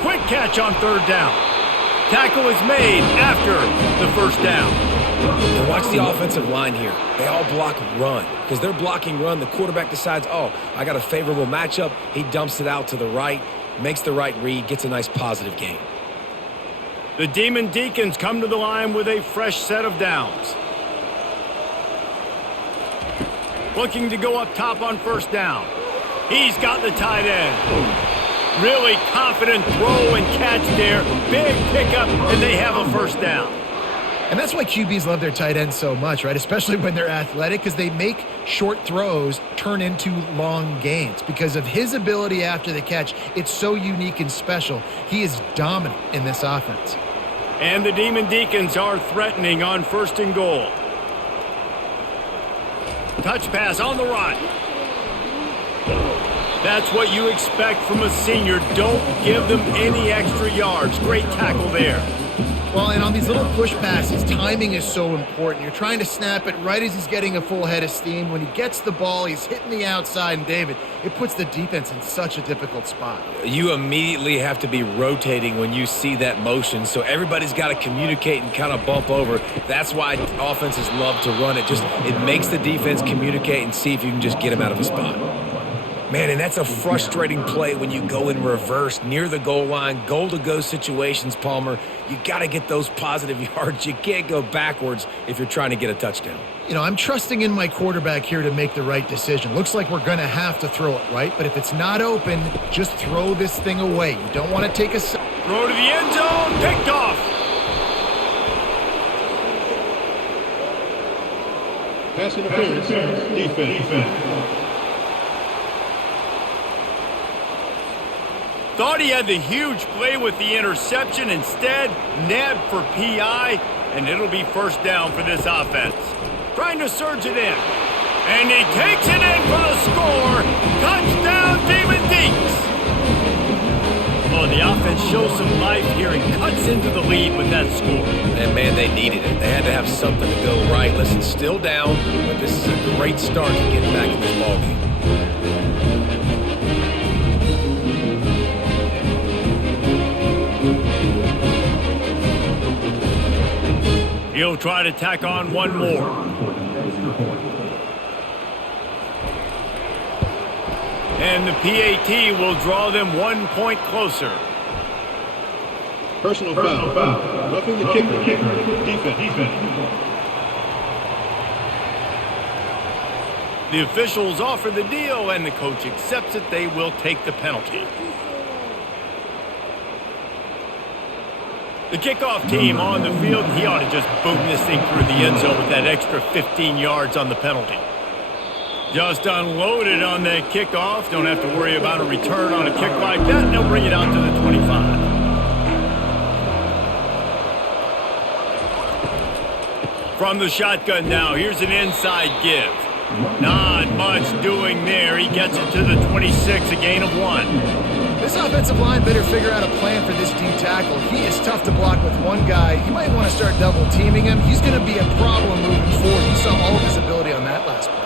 Quick catch on third down. Tackle is made after the first down. And watch the offensive line here. They all block run. Because they're blocking run, the quarterback decides, oh, I got a favorable matchup. He dumps it out to the right, makes the right read, gets a nice positive gain. The Demon Deacons come to the line with a fresh set of downs. Looking to go up top on first down. He's got the tight end. Really confident throw and catch there. Big pickup, and they have a first down. And that's why QBs love their tight ends so much, right? Especially when they're athletic, because they make short throws turn into long gains. Because of his ability after the catch, it's so unique and special. He is dominant in this offense. And the Demon Deacons are threatening on first and goal. Touch pass on the run. That's what you expect from a senior. Don't give them any extra yards. Great tackle there. Well, and on these little push passes, timing is so important. You're trying to snap it right as he's getting a full head of steam. When he gets the ball, he's hitting the outside, and David, it puts the defense in such a difficult spot. You immediately have to be rotating when you see that motion, so everybody's got to communicate and kind of bump over. That's why offenses love to run it. It makes the defense communicate and see if you can just get him out of a spot. Man, and that's a frustrating play when you go in reverse near the goal line, goal-to-go situations, Palmer. You got to get those positive yards. You can't go backwards if you're trying to get a touchdown. You know, I'm trusting in my quarterback here to make the right decision. Looks like we're going to have to throw it, right? But if it's not open, just throw this thing away. You don't want to take a... Throw to the end zone, picked off. Pass interference, defense. Thought he had the huge play with the interception. Instead, nabbed for PI, and it'll be first down for this offense. Trying to surge it in. And he takes it in for the score. Touchdown, Demon Deeks. Oh, the offense shows some life here and cuts into the lead with that score. And, man, they needed it. They had to have something to go right. Listen, still down, but this is a great start to getting back in this ballgame. He'll try to tack on one more. And the PAT will draw them 1 point closer. Personal foul. Roughing the kicker. Defense. The officials offer the deal, and the coach accepts it. They will take the penalty. The kickoff team on the field, he ought to just boom this thing through the end zone with that extra 15 yards on the penalty. Just unloaded on that kickoff. Don't have to worry about a return on a kick like that. And they'll bring it out to the 25. From the shotgun now, here's an inside give. Not much doing there. He gets it to the 26, a gain of 1. This offensive line better figure out a plan for this D tackle. He is tough to block with one guy. You might want to start double teaming him. He's going to be a problem moving forward. You saw all of his ability on that last play.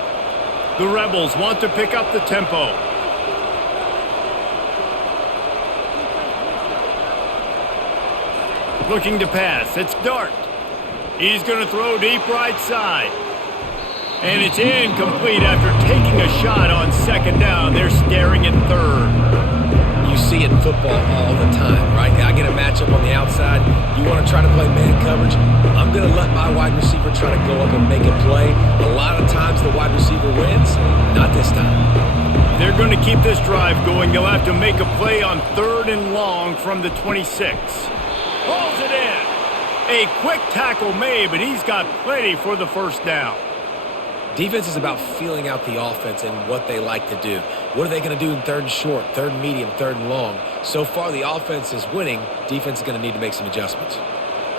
The Rebels want to pick up the tempo. Looking to pass. It's Dart. He's going to throw deep right side. And it's incomplete after taking a shot on second down. They're staring at third. You see it in football all the time, right? I get a matchup on the outside. You want to try to play man coverage. I'm going to let my wide receiver try to go up and make a play. A lot of times the wide receiver wins. Not this time. They're going to keep this drive going. They'll have to make a play on 3rd and long from the 26. Pulls it in. A quick tackle made, but he's got plenty for the first down. Defense is about feeling out the offense and what they like to do. What are they going to do in 3rd and short, 3rd and medium, 3rd and long? So far, the offense is winning. Defense is going to need to make some adjustments.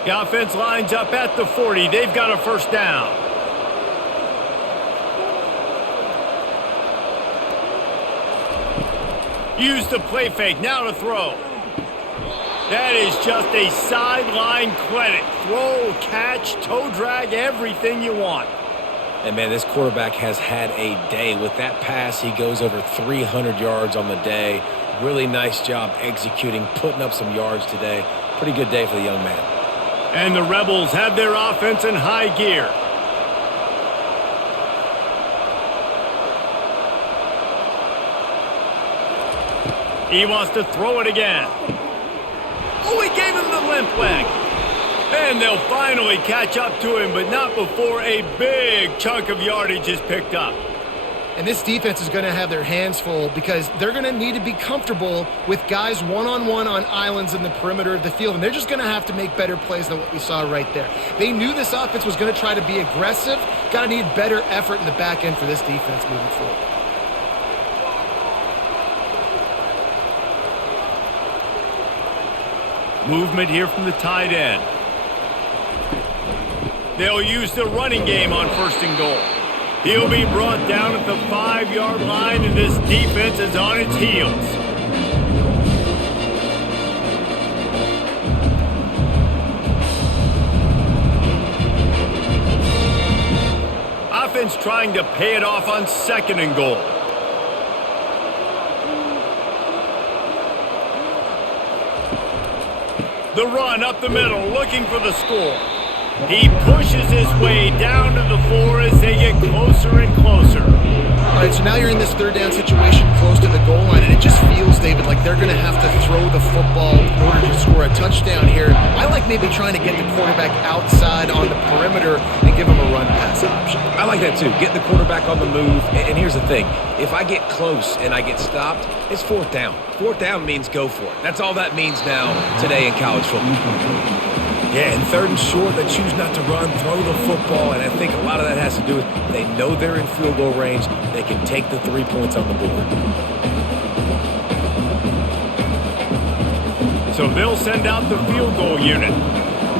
The offense lines up at the 40. They've got a first down. Use the play fake. Now to throw. That is just a sideline credit. Throw, catch, toe drag, everything you want. And, man, this quarterback has had a day. With that pass, he goes over 300 yards on the day. Really nice job executing, putting up some yards today. Pretty good day for the young man. And the Rebels have their offense in high gear. He wants to throw it again. Oh, he gave him the limp leg. And they'll finally catch up to him, but not before a big chunk of yardage is picked up. And this defense is going to have their hands full because they're going to need to be comfortable with guys one-on-one on islands in the perimeter of the field. And they're just going to have to make better plays than what we saw right there. They knew this offense was going to try to be aggressive. Got to need better effort in the back end for this defense moving forward. Movement here from the tight end. They'll use the running game on 1st and goal. He'll be brought down at the 5-yard line, and this defense is on its heels. Offense trying to pay it off on 2nd and goal. The run up the middle, looking for the score. He pushes his way down to the 4 as they get closer and closer. All right, so now you're in this 3rd down situation close to the goal line, and it just feels, David, like they're going to have to throw the football in order to score a touchdown here. I like maybe trying to get the quarterback outside on the perimeter and give him a run-pass option. I like that, too. Get the quarterback on the move. And here's the thing. If I get close and I get stopped, it's 4th down. 4th down means go for it. That's all that means now today in college football. Yeah, and 3rd and short, they choose not to run, throw the football, and I think a lot of that has to do with they know they're in field goal range. They can take the 3 points on the board. So they'll send out the field goal unit.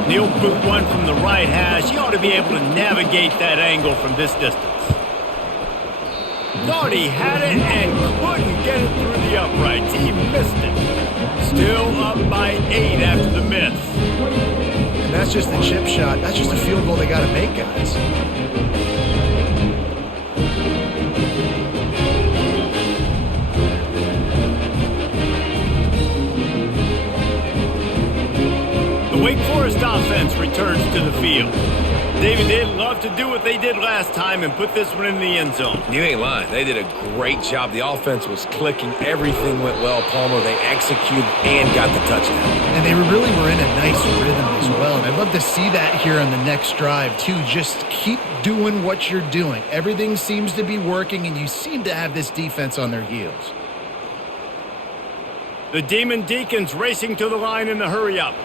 He'll boot one from the right hash. He ought to be able to navigate that angle from this distance. Thought he had it and couldn't get it through the uprights. He missed it. Still up by 8 after the miss. And that's just the chip shot. That's just a field goal they got to make, guys. The Wake Forest offense returns to the field. David, they'd love to do what they did last time and put this one in the end zone. You ain't lying. They did a great job. The offense was clicking. Everything went well, Palmer. They executed and got the touchdown. And they really were in a nice rhythm as well. And I'd love to see that here on the next drive, too. Just keep doing what you're doing. Everything seems to be working, and you seem to have this defense on their heels. The Demon Deacons racing to the line in the hurry-up.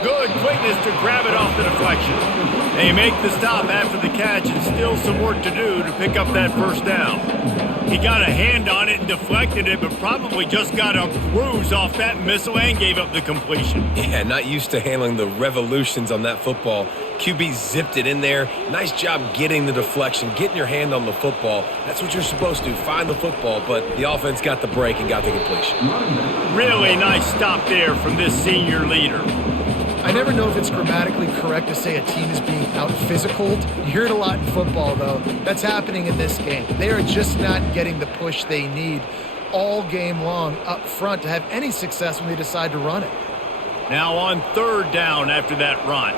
Good quickness to grab it off the deflection. They make the stop after the catch and still some work to do to pick up that first down. He got a hand on it and deflected it, but probably just got a bruise off that missile and gave up the completion. Yeah, not used to handling the revolutions on that football. QB zipped it in there. Nice job getting the deflection, getting your hand on the football. That's what you're supposed to do, find the football, but the offense got the break and got the completion. Really nice stop there from this senior leader. I never know if it's grammatically correct to say a team is being out-physicaled. You hear it a lot in football, though. That's happening in this game. They are just not getting the push they need all game long up front to have any success when they decide to run it. Now on third down after that run.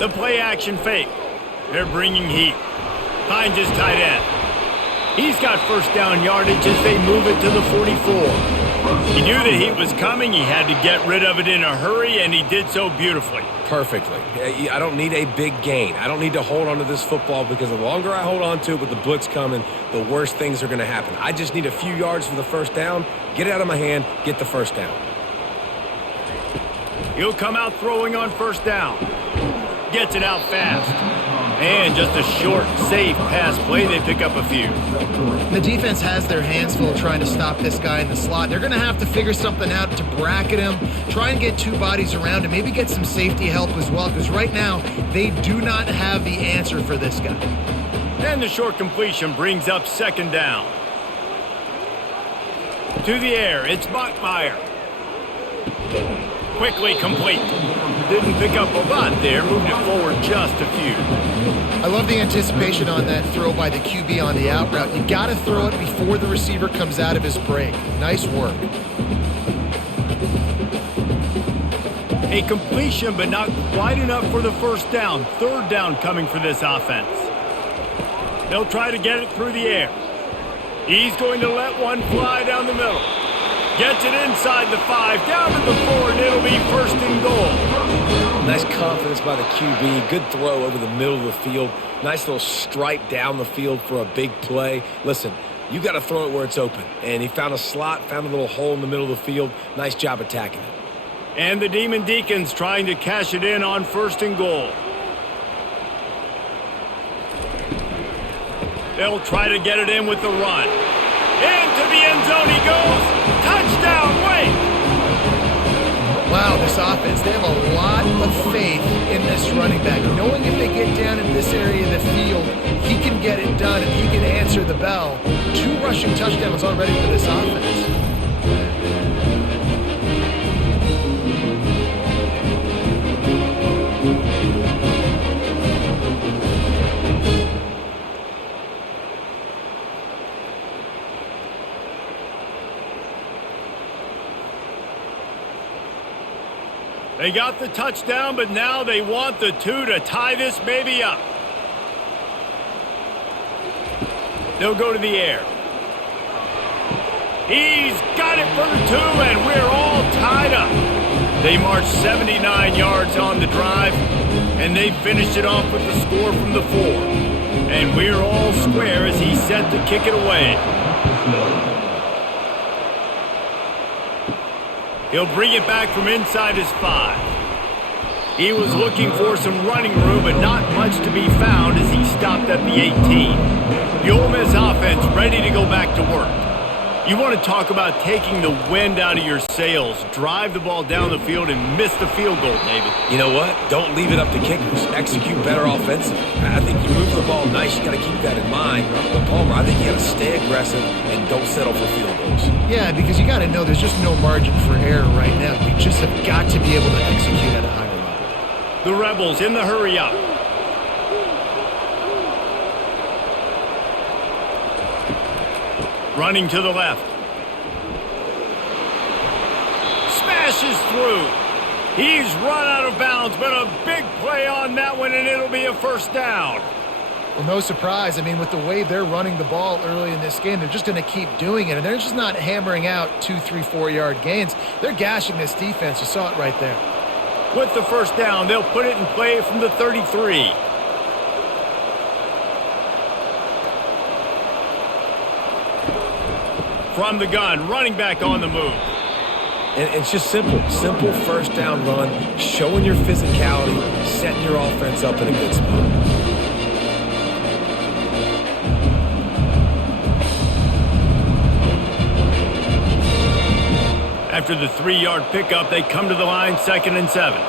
The play-action fake. They're bringing heat. Finds his tight end. He's got first down yardage as they move it to the 44. He knew the heat was coming. He had to get rid of it in a hurry, and he did so beautifully. Perfectly. I don't need a big gain. I don't need to hold on to this football because the longer I hold on to it with the blitz coming, the worse things are going to happen. I just need a few yards for the first down, get it out of my hand, get the first down. He'll come out throwing on first down. Gets it out fast. And just a short, safe pass play. They pick up a few. The defense has their hands full trying to stop this guy in the slot. They're going to have to figure something out to bracket him, try and get two bodies around him, maybe get some safety help as well, because right now they do not have the answer for this guy. And the short completion brings up second down. To the air, it's Bachmeier. Quickly complete. Didn't pick up a lot there, moved it forward just a few. I love the anticipation on that throw by the QB on the out route. You got to throw it before the receiver comes out of his break. Nice work. A completion, but not quite enough for the first down. Third down coming for this offense. They'll try to get it through the air. He's going to let one fly down the middle. Gets it inside the 5, down to the 4, and it'll be first and goal. Nice confidence by the QB. Good throw over the middle of the field. Nice little stripe down the field for a big play. Listen, you got to throw it where it's open. And he found a slot, found a little hole in the middle of the field. Nice job attacking it. And the Demon Deacons trying to cash it in on first and goal. They'll try to get it in with the run. Into the end zone he goes. Touchdown, Wake! Wow, this offense, they have a lot of faith in this running back. Knowing if they get down in this area of the field, he can get it done and he can answer the bell. 2 rushing touchdowns already for this offense. They got the touchdown, but now they want the 2 to tie this baby up. They'll go to the air. He's got it for the 2, and we're all tied up. They marched 79 yards on the drive, and they finished it off with the score from the 4. And we're all square as he's set to kick it away. He'll bring it back from inside his 5. He was looking for some running room, but not much to be found as he stopped at the 18. The Ole Miss offense ready to go back to work. You want to talk about taking the wind out of your sails. Drive the ball down the field and miss the field goal, David. You know what? Don't leave it up to kickers. Execute better offensively. I think you move the ball nice. You got to keep that in mind. But Palmer, I think you got to stay aggressive and don't settle for field goals. Yeah, because you got to know there's just no margin for error right now. We just have got to be able to execute at a higher level. The Rebels in the hurry up. Running to the left. Smashes through. He's run out of bounds, but a big play on that one, and it'll be a first down. Well, no surprise. I mean, with the way they're running the ball early in this game, they're just going to keep doing it. And they're just not hammering out 2, 3, 4-yard gains. They're gashing this defense. You saw it right there. With the first down, they'll put it in play from the 33. From the gun, running back on the move. And it's just simple first down run, showing your physicality, setting your offense up in a good spot. After the 3-yard pickup, they come to the line, 2nd and 7.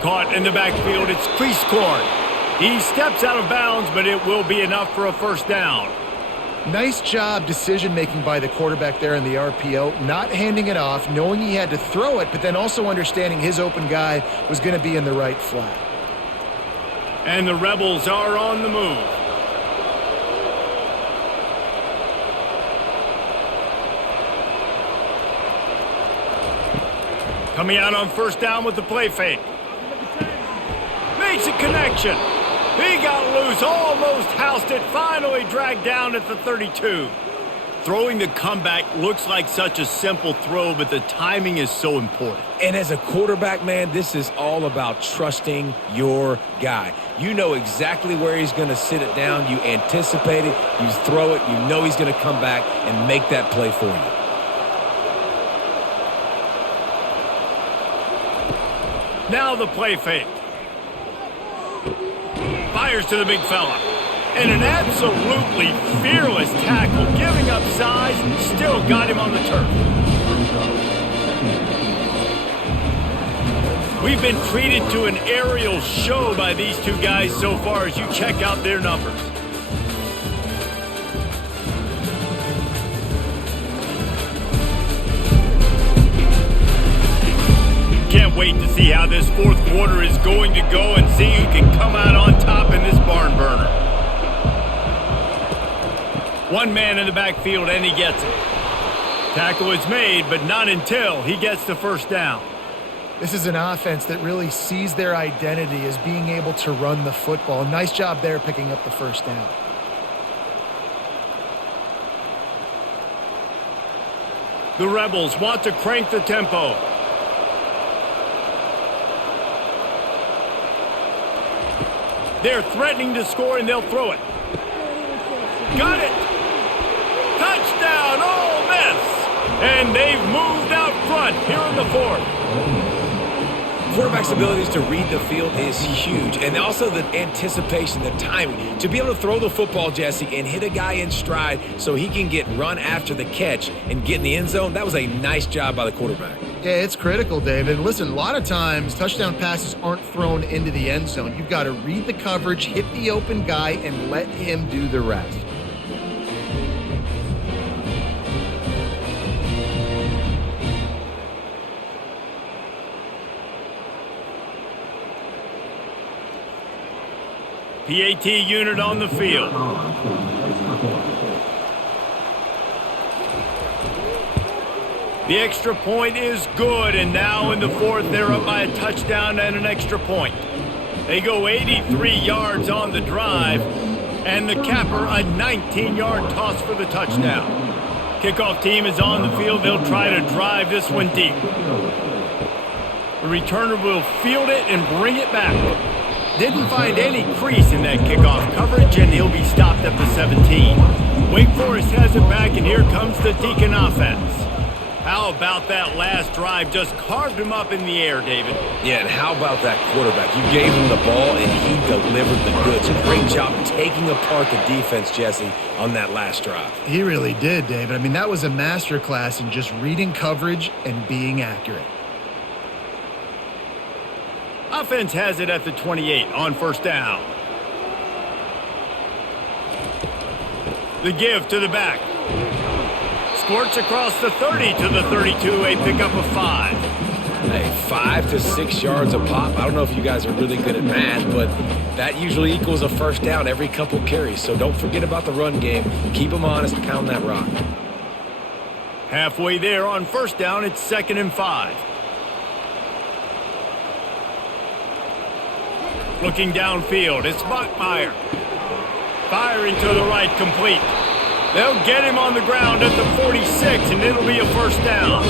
Caught in the backfield, it's Cleasecorn. He steps out of bounds, but it will be enough for a first down. Nice job decision-making by the quarterback there in the RPO, not handing it off, knowing he had to throw it, but then also understanding his open guy was going to be in the right flat. And the Rebels are on the move. Coming out on first down with the play fake. Makes a connection. He got loose, almost housed it, finally dragged down at the 32. Throwing the comeback looks like such a simple throw, but the timing is so important. And as a quarterback, man, this is all about trusting your guy. You know exactly where he's going to sit it down. You anticipate it. You throw it. You know he's going to come back and make that play for you. Now the play fake. Fires to the big fella. And an absolutely fearless tackle, giving up size, still got him on the turf. We've been treated to an aerial show by these two guys so far as you check out their numbers. Can't wait to see how this fourth quarter is going to go and see who can come out on top in this barn burner. One man in the backfield and he gets it. Tackle is made, but not until he gets the first down. This is an offense that really sees their identity as being able to run the football. Nice job there picking up the first down. The Rebels want to crank the tempo. They're threatening to score, and they'll throw it. Got it! Touchdown, Ole Miss! And they've moved out front here in the fourth. Quarterback's abilities to read the field is huge, and also the anticipation, the timing. To be able to throw the football, Jesse, and hit a guy in stride so he can get run after the catch and get in the end zone, that was a nice job by the quarterback. Yeah, it's critical, David. Listen, a lot of times touchdown passes aren't thrown into the end zone. You've got to read the coverage, hit the open guy, and let him do the rest. PAT unit on the field. The extra point is good, and now in the fourth, they're up by a touchdown and an extra point. They go 83 yards on the drive, and the capper a 19-yard toss for the touchdown. Kickoff team is on the field. They'll try to drive this one deep. The returner will field it and bring it back. Didn't find any crease in that kickoff coverage, and he'll be stopped at the 17. Wake Forest has it back, and here comes the Deacon offense. How about that last drive? Just carved him up in the air, David. Yeah, and how about that quarterback? You gave him the ball, and he delivered the goods. Great job taking apart the defense, Jesse, on that last drive. He really did, David. I mean, that was a masterclass in just reading coverage and being accurate. Offense has it at the 28 on first down. The give to the back. Squirts across the 30 to the 32, a pickup of 5. Hey, 5 to 6 yards a pop. I don't know if you guys are really good at math, but that usually equals a first down every couple carries. So don't forget about the run game. Keep them honest, pound that rock. Halfway there on first down, it's 2nd and 5. Looking downfield, it's Bachmeier. Firing to the right, complete. They'll get him on the ground at the 46, and it'll be a first down.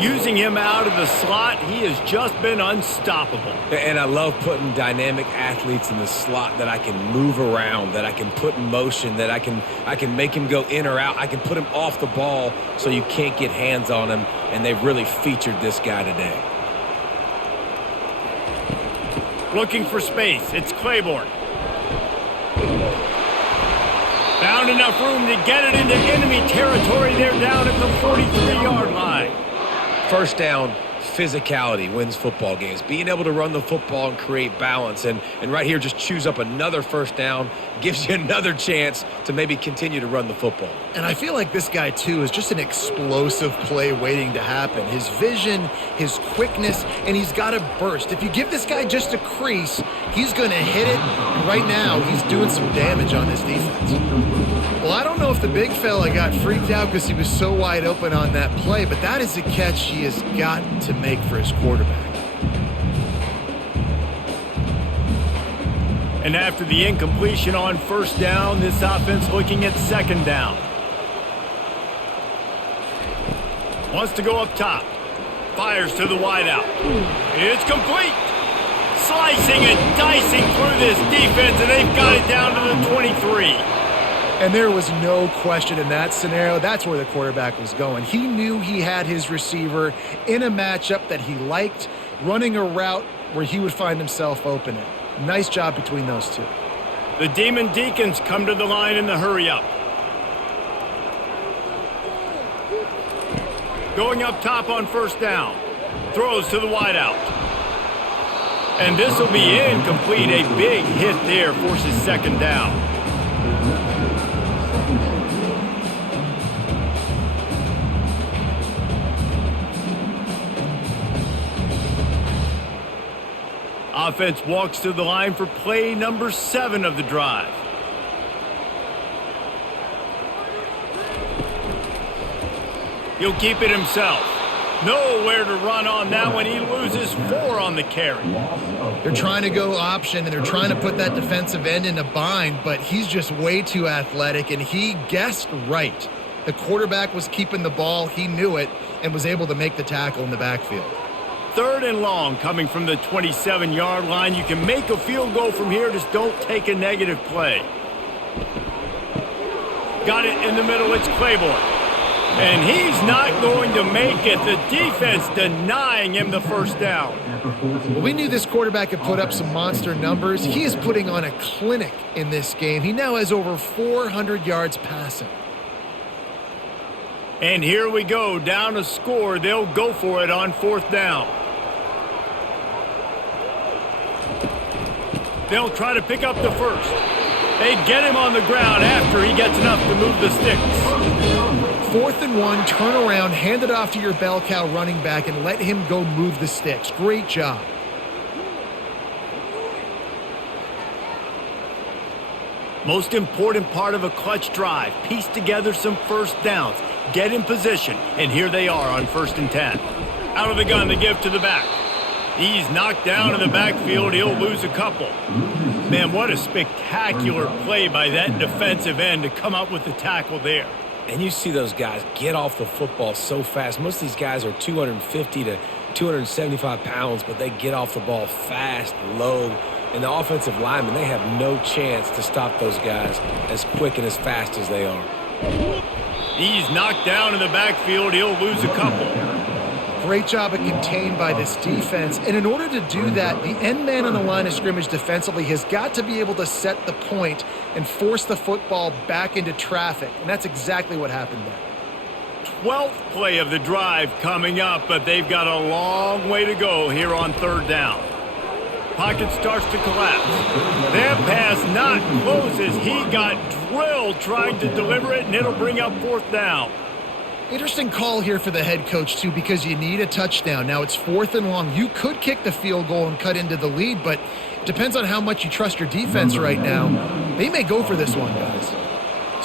Using him out of the slot, he has just been unstoppable. And I love putting dynamic athletes in the slot that I can move around, that I can put in motion, that I can make him go in or out. I can put him off the ball so you can't get hands on him, and they've really featured this guy today. Looking for space, it's Claiborne. Found enough room to get it into enemy territory. They're down at the 43-yard line. First down, physicality wins football games. Being able to run the football and create balance. And right here, just choose up another first down, gives you another chance to maybe continue to run the football. And I feel like this guy, too, is just an explosive play waiting to happen. His vision, his quickness, and he's got a burst. If you give this guy just a crease, he's going to hit it. And right now, he's doing some damage on this defense. Well, I don't know if the big fella got freaked out because he was so wide open on that play, but that is a catch he has got to make for his quarterback. And after the incompletion on first down, this offense looking at 2nd down. Wants to go up top. Fires to the wideout. It's complete. Slicing and dicing through this defense, and they've got it down to the 23. And there was no question in that scenario. That's where the quarterback was going. He knew he had his receiver in a matchup that he liked, running a route where he would find himself open. Nice job between those two. The Demon Deacons come to the line in the hurry-up. Going up top on first down. Throws to the wideout. And this will be incomplete. A big hit there forces 2nd down. Offense walks to the line for play number 7 of the drive. He'll keep it himself. Nowhere to run on that one. He loses 4 on the carry. They're trying to go option, and they're trying to put that defensive end in a bind, but he's just way too athletic, and he guessed right. The quarterback was keeping the ball. He knew it and was able to make the tackle in the backfield. 3rd and long coming from the 27-yard line. You can make a field goal from here. Just don't take a negative play. Got it in the middle. It's Claiborne. And he's not going to make it. The defense denying him the first down. Well, we knew this quarterback could put up some monster numbers. He is putting on a clinic in this game. He now has over 400 yards passing. And here we go. Down a score. They'll go for it on 4th down. They'll try to pick up the first. They get him on the ground after he gets enough to move the sticks. 4th and 1, turn around, hand it off to your bell cow running back, and let him go move the sticks. Great job. Most important part of a clutch drive. Piece together some first downs. Get in position. And here they are on 1st and 10. Out of the gun, the give to the back. He's knocked down in the backfield. He'll lose a couple. Man, what a spectacular play by that defensive end to come up with the tackle there. And you see those guys get off the football so fast. Most of these guys are 250 to 275 pounds, but they get off the ball fast, low, And the offensive linemen, they have no chance to stop those guys as quick and as fast as they are. He's knocked down in the backfield. He'll lose a couple. Great job at contained by this defense. And in order to do that, the end man on the line of scrimmage defensively has got to be able to set the point and force the football back into traffic. And that's exactly what happened there. 12th play of the drive coming up, but they've got a long way to go here on third down. Pocket starts to collapse. That pass not close as he got drilled trying to deliver it, and it'll bring up fourth down. Interesting call here for the head coach, too, because you need a touchdown. Now it's 4th and long. You could kick the field goal and cut into the lead, but it depends on how much you trust your defense right now. They may go for this one, guys.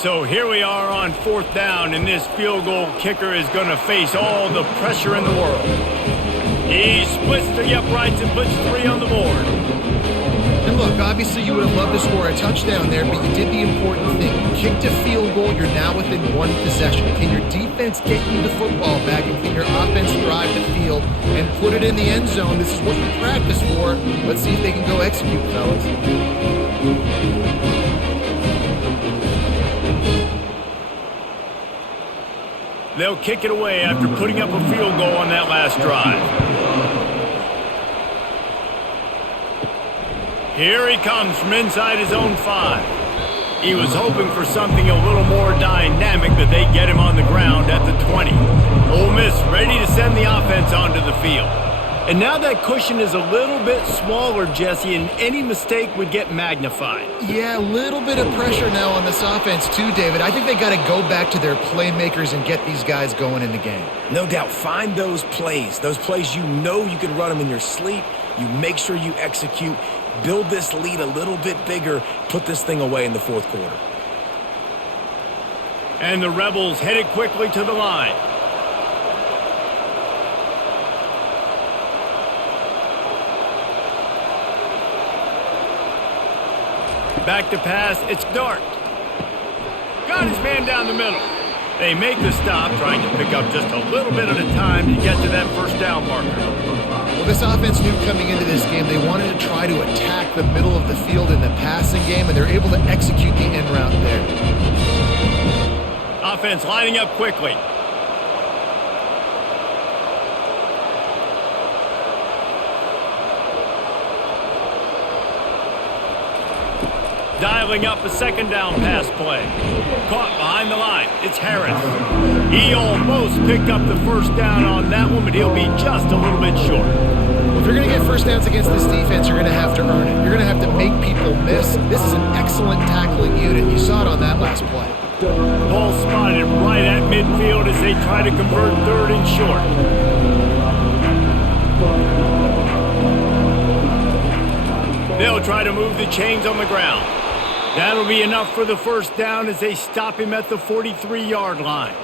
So here we are on 4th down, and this field goal kicker is going to face all the pressure in the world. He splits the uprights and puts 3 on the board. And look, obviously you would have loved to score a touchdown there, but you did the important thing. You kicked a field goal, you're now within 1 possession. Can your defense get you the football back, and can your offense drive the field and put it in the end zone? This is what you practice for. Let's see if they can go execute, fellas. They'll kick it away after putting up a field goal on that last drive. Here he comes from inside his own 5. He was hoping for something a little more dynamic, but they get him on the ground at the 20. Ole Miss ready to send the offense onto the field. And now that cushion is a little bit smaller, Jesse, and any mistake would get magnified. Yeah, a little bit of pressure now on this offense too, David. I think they got to go back to their playmakers and get these guys going in the game. No doubt. Find those plays you know you can run them in your sleep. You make sure you execute. Build this lead a little bit bigger. Put this thing away in the fourth quarter. And the Rebels headed quickly to the line. Back to pass, it's Dart. Got his man down the middle. They make the stop, trying to pick up just a little bit at a time to get to that first down marker. Well, this offense knew coming into this game they wanted to try to attack the middle of the field in the passing game, and they're able to execute the end route there. Offense lining up quickly. Dialing up a second down pass play. Caught behind the line. It's Harris. He almost picked up the first down on that one, but he'll be just a little bit short. Well, if you're going to get first downs against this defense, you're going to have to earn it. You're going to have to make people miss. This is an excellent tackling unit. You saw it on that last play. Ball spotted right at midfield as they try to convert third and short. They'll try to move the chains on the ground. That'll be enough for the first down as they stop him at the 43-yard line.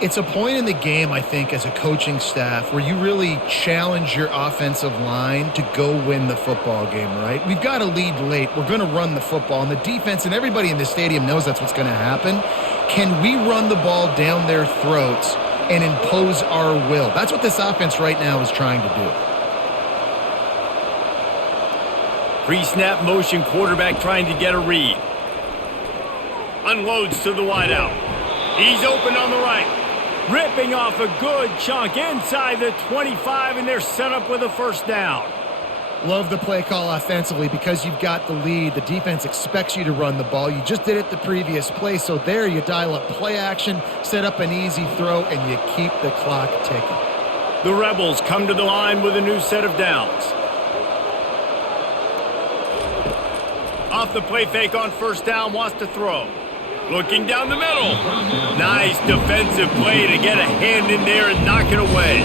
It's a point in the game, I think, as a coaching staff where you really challenge your offensive line to go win the football game, right? We've got to lead late. We're going to run the football, and the defense and everybody in the stadium knows that's what's going to happen. Can we run the ball down their throats and impose our will? That's what this offense right now is trying to do. Pre-snap motion, quarterback trying to get a read. Unloads to the wideout. He's open on the right. Ripping off a good chunk inside the 25, and they're set up with a first down. Love the play call offensively because you've got the lead. The defense expects you to run the ball. You just did it the previous play, so there you dial up play action, set up an easy throw, and you keep the clock ticking. The Rebels come to the line with a new set of downs. Off the play fake on first down, wants to throw. Looking down the middle. Nice defensive play to get a hand in there and knock it away.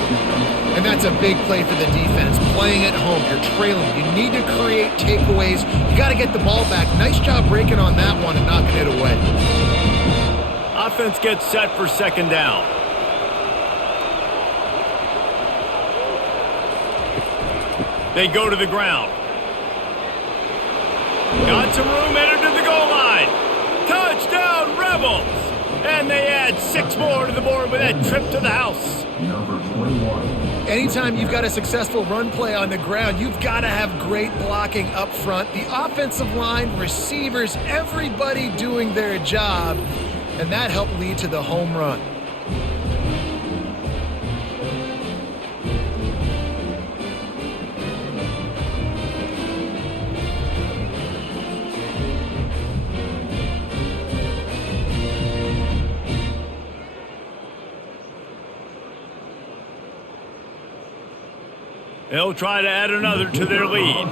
And that's a big play for the defense. Playing at home, you're trailing. You need to create takeaways. You got to get the ball back. Nice job breaking on that one and knocking it away. Offense gets set for second down. They go to the ground. Got some room, entered to the goal line. Touchdown, Rebels! And they add 6 more to the board with that trip to the house. Anytime you've got a successful run play on the ground, you've got to have great blocking up front. The offensive line, receivers, everybody doing their job, and that helped lead to the home run. They'll try to add another to their lead.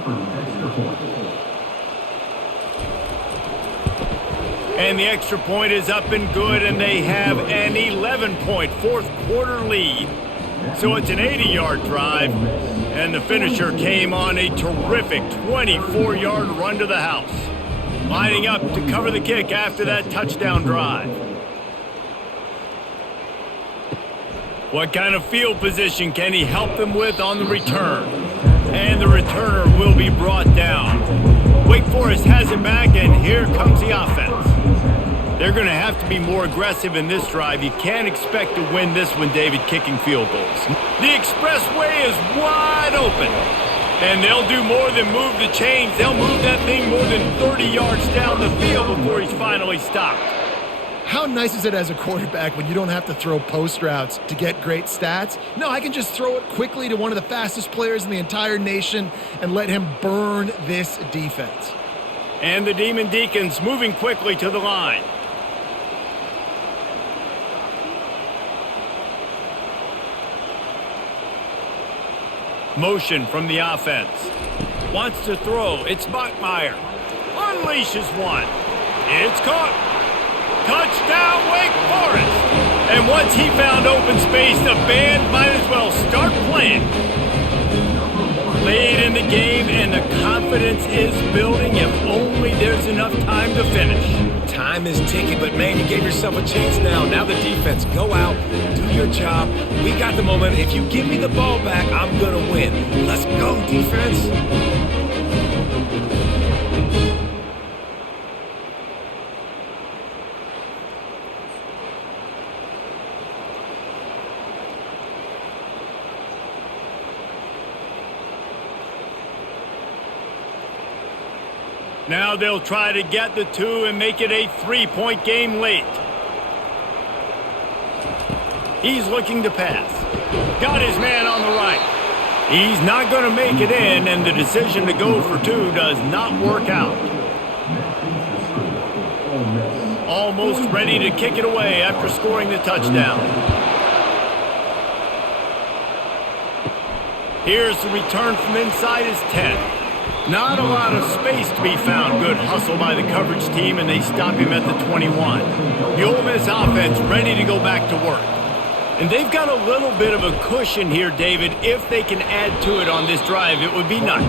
And the extra point is up and good, and they have an 11-point fourth-quarter lead. So it's an 80-yard drive, and the finisher came on a terrific 24-yard run to the house, lining up to cover the kick after that touchdown drive. What kind of field position can he help them with on the return? And the returner will be brought down. Wake Forest has it back, and here comes the offense. They're going to have to be more aggressive in this drive. You can't expect to win this one, David, kicking field goals. The expressway is wide open. And they'll do more than move the chains. They'll move that thing more than 30 yards down the field before he's finally stopped. How nice is it as a quarterback when you don't have to throw post routes to get great stats? No, I can just throw it quickly to one of the fastest players in the entire nation and let him burn this defense. And the Demon Deacons moving quickly to the line. Motion from the offense. Wants to throw. It's Bachmeier. Unleashes one. It's caught. Touchdown, Wake Forest! And once he found open space, the band might as well start playing. Late in the game, and the confidence is building if only there's enough time to finish. Time is ticking, but man, you gave yourself a chance now. Now the defense, go out, do your job. We got the momentum. If you give me the ball back, I'm going to win. Let's go, defense. Now they'll try to get the two and make it a 3-point game late. He's looking to pass. Got his man on the right. He's not going to make it in, and the decision to go for two does not work out. Almost ready to kick it away after scoring the touchdown. Here's the return from inside his 10. Not a lot of space to be found. Good hustle by the coverage team, and they stop him at the 21. The Ole Miss offense ready to go back to work. And they've got a little bit of a cushion here, David. If they can add to it on this drive, it would be nice.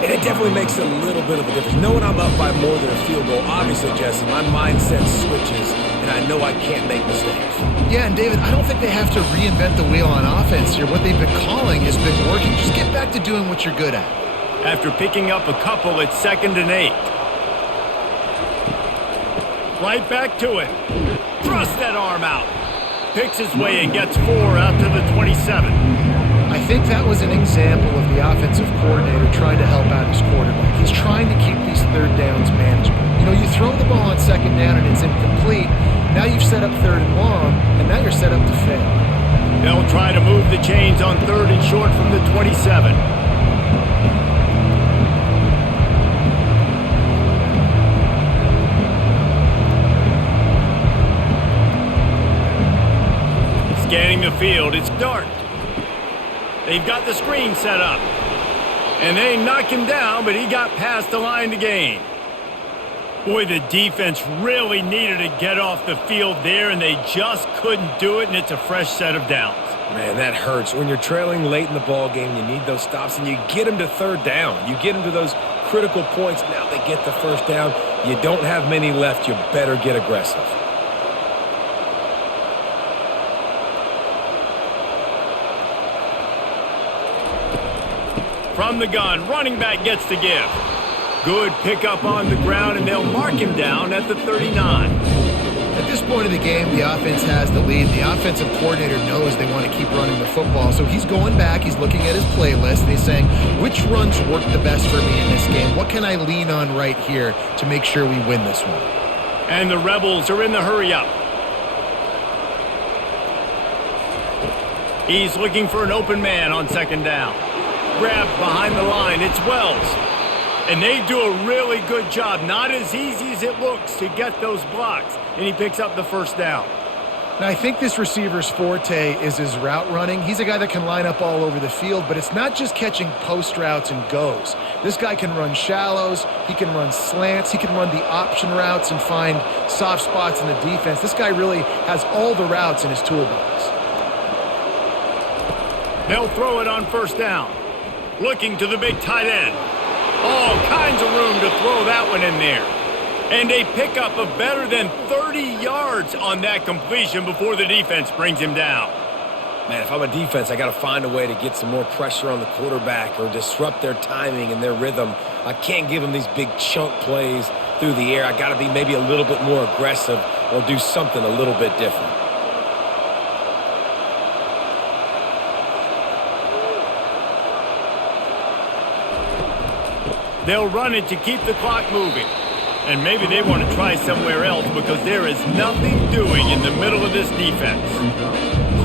And it definitely makes a little bit of a difference. Knowing I'm up by more than a field goal, obviously, Jesse, my mindset switches, and I know I can't make mistakes. Yeah, and David, I don't think they have to reinvent the wheel on offense here. What they've been calling has been working. Just get back to doing what you're good at. After picking up a couple, it's 2nd and 8. Right back to it. Thrust that arm out. Picks his way and gets 4 out to the 27. I think that was an example of the offensive coordinator trying to help out his quarterback. He's trying to keep these third downs manageable. You know, you throw the ball on 2nd down and it's incomplete. Now you've set up 3rd and long, and now you're set up to fail. They'll try to move the chains on 3rd and short from the 27. Scanning the field, it's Dart. They've got the screen set up. And they knock him down, but he got past the line to gain. Boy, the defense really needed to get off the field there, and they just couldn't do it, and it's a fresh set of downs. Man, that hurts. When you're trailing late in the ball game, you need those stops, and you get them to 3rd down. You get them to those critical points. Now they get the 1st down. You don't have many left. You better get aggressive. From the gun, running back gets the give. Good pickup on the ground, and they'll mark him down at the 39. At this point point of the game, the offense has the lead. The offensive coordinator knows they want to keep running the football. So he's going back, he's looking at his playlist, and he's saying, which runs work the best for me in this game? What can I lean on right here to make sure we win this one? And the Rebels are in the hurry-up. He's looking for an open man on second down. Grabbed behind the line, it's Wells. And they do a really good job, not as easy as it looks, to get those blocks. And he picks up the first down. Now, I think this receiver's forte is his route running. He's a guy that can line up all over the field, but it's not just catching post routes and goes. This guy can run shallows, he can run slants, he can run the option routes and find soft spots in the defense. This guy really has all the routes in his toolbox. They'll throw it on first down. Looking to the big tight end. All kinds of room to throw that one in there. And a pickup of better than 30 yards on that completion before the defense brings him down. Man, if I'm a defense, I got to find a way to get some more pressure on the quarterback or disrupt their timing and their rhythm. I can't give them these big chunk plays through the air. I got to be maybe a little bit more aggressive or do something a little bit different. They'll run it to keep the clock moving. And maybe they want to try somewhere else because there is nothing doing in the middle of this defense.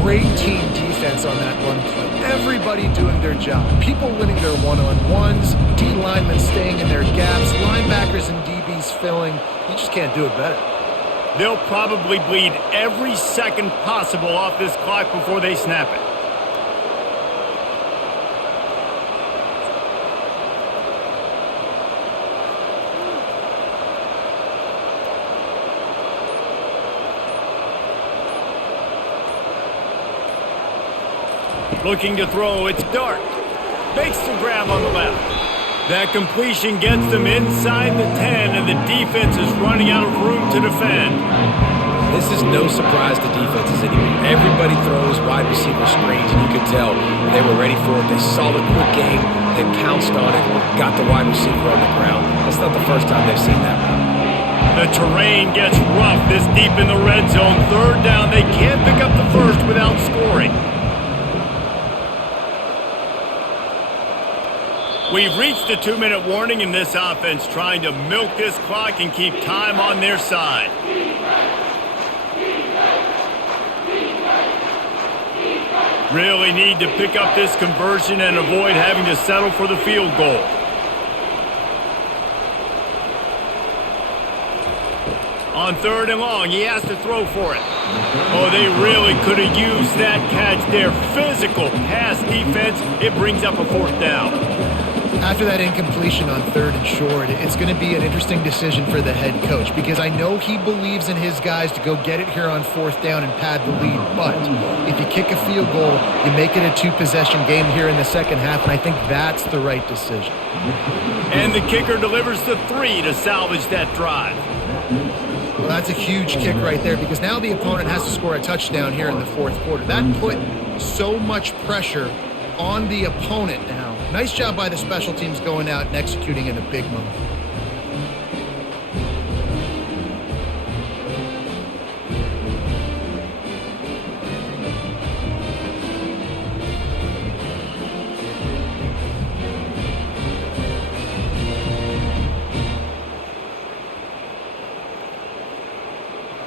Great team defense on that run play. Everybody doing their job. People winning their one-on-ones, D linemen staying in their gaps, linebackers and DBs filling. You just can't do it better. They'll probably bleed every second possible off this clock before they snap it. Looking to throw, it's Dart. Makes the grab on the left. That completion gets them inside the 10, and the defense is running out of room to defend. This is no surprise to defenses anymore. Everybody throws wide receiver screens, and you could tell they were ready for it. They saw the quick game, they pounced on it, got the wide receiver on the ground. That's not the first time they've seen that route. The terrain gets rough this deep in the red zone. Third down, they can't pick up the first without scoring. We've reached a 2-minute warning in this offense, trying to milk this clock and keep time on their side. Really need to pick up this conversion and avoid having to settle for the field goal. On third and long, he has to throw for it. Oh, they really could have used that catch there. Physical pass defense. It brings up a fourth down. After that incompletion on third and short, it's going to be an interesting decision for the head coach because I know he believes in his guys to go get it here on fourth down and pad the lead. But if you kick a field goal, you make it a two-possession game here in the second half, and I think that's the right decision. And the kicker delivers the 3 to salvage that drive. Well, that's a huge kick right there because now the opponent has to score a touchdown here in the fourth quarter. That put so much pressure on the opponent now. Nice job by the special teams going out and executing in a big moment.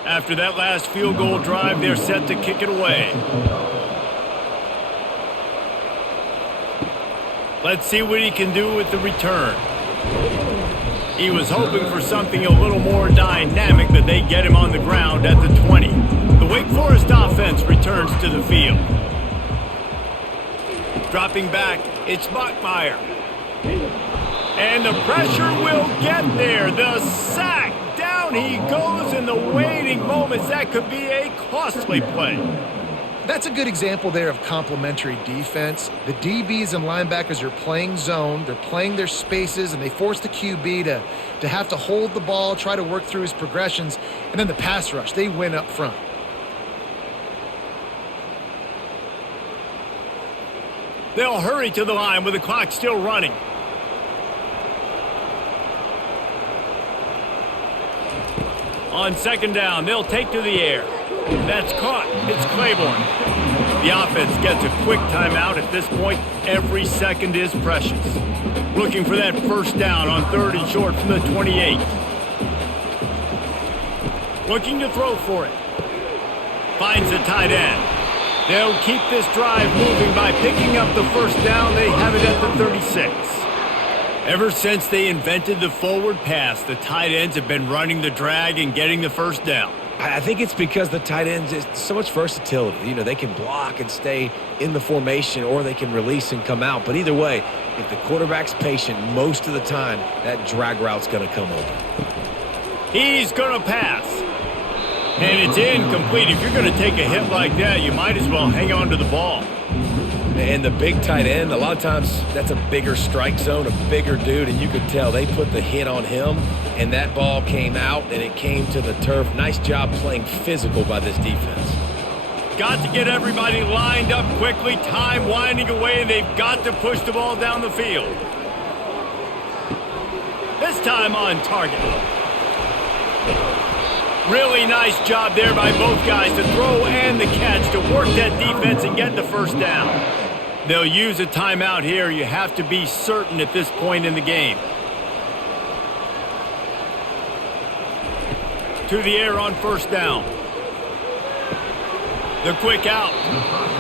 After that last field goal drive, they're set to kick it away. Let's see what he can do with the return. He was hoping for something a little more dynamic, but they get him on the ground at the 20. The Wake Forest offense returns to the field. Dropping back, it's Bachmeier. And the pressure will get there. The sack. Down he goes in the waiting moments. That could be a costly play. That's a good example there of complementary defense. The DBs and linebackers are playing zone. They're playing their spaces, and they force the QB to have to hold the ball, try to work through his progressions, and then the pass rush. They win up front. They'll hurry to the line with the clock still running. On second down, they'll take to the air. That's caught. It's Claiborne. The offense gets a quick timeout at this point. Every second is precious. Looking for that first down on 3rd and short from the 28. Looking to throw for it. Finds the tight end. They'll keep this drive moving by picking up the first down. They have it at the 36. Ever since they invented the forward pass, the tight ends have been running the drag and getting the first down. I think it's because the tight ends is so much versatility. You know, they can block and stay in the formation, or they can release and come out. But either way, if the quarterback's patient most of the time, that drag route's going to come open. He's going to pass. And it's incomplete. If you're going to take a hit like that, you might as well hang on to the ball. And the big tight end, a lot of times that's a bigger strike zone, a bigger dude, and you could tell they put the hit on him, and that ball came out, and it came to the turf. Nice job playing physical by this defense. Got to get everybody lined up quickly. Time winding away, and they've got to push the ball down the field. This time on target. Really nice job there by both guys to throw and the catch to work that defense and get the first down. They'll use a timeout here. You have to be certain at this point in the game. To the air on first down. The quick out.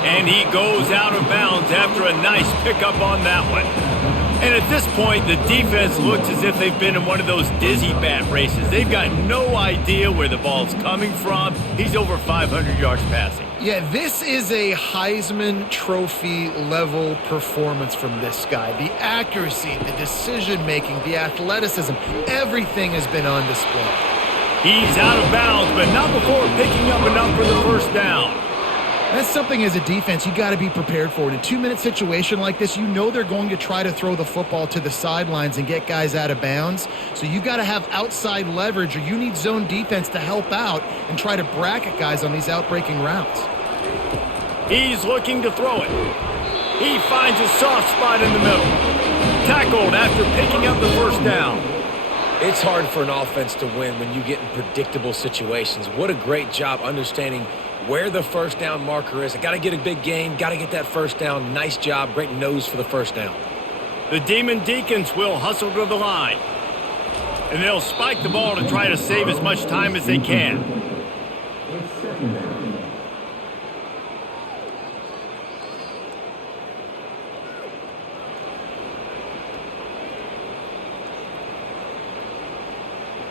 And he goes out of bounds after a nice pickup on that one. And at this point, the defense looks as if they've been in one of those dizzy bat races. They've got no idea where the ball's coming from. He's over 500 yards passing. Yeah, this is a Heisman Trophy level performance from this guy. The accuracy, the decision-making, the athleticism, everything has been on display. He's out of bounds, but not before picking up enough for the first down. That's something as a defense you got to be prepared for. In a 2-minute situation like this, you know they're going to try to throw the football to the sidelines and get guys out of bounds. So you got to have outside leverage, or you need zone defense to help out and try to bracket guys on these outbreaking routes. He's looking to throw it. He finds a soft spot in the middle. Tackled after picking up the first down. It's hard for an offense to win when you get in predictable situations. What a great job understanding where the first down marker is. I got to get a big gain, got to get that first down. Nice job, great nose for the first down. The Demon Deacons will hustle to the line. And they'll spike the ball to try to save as much time as they can.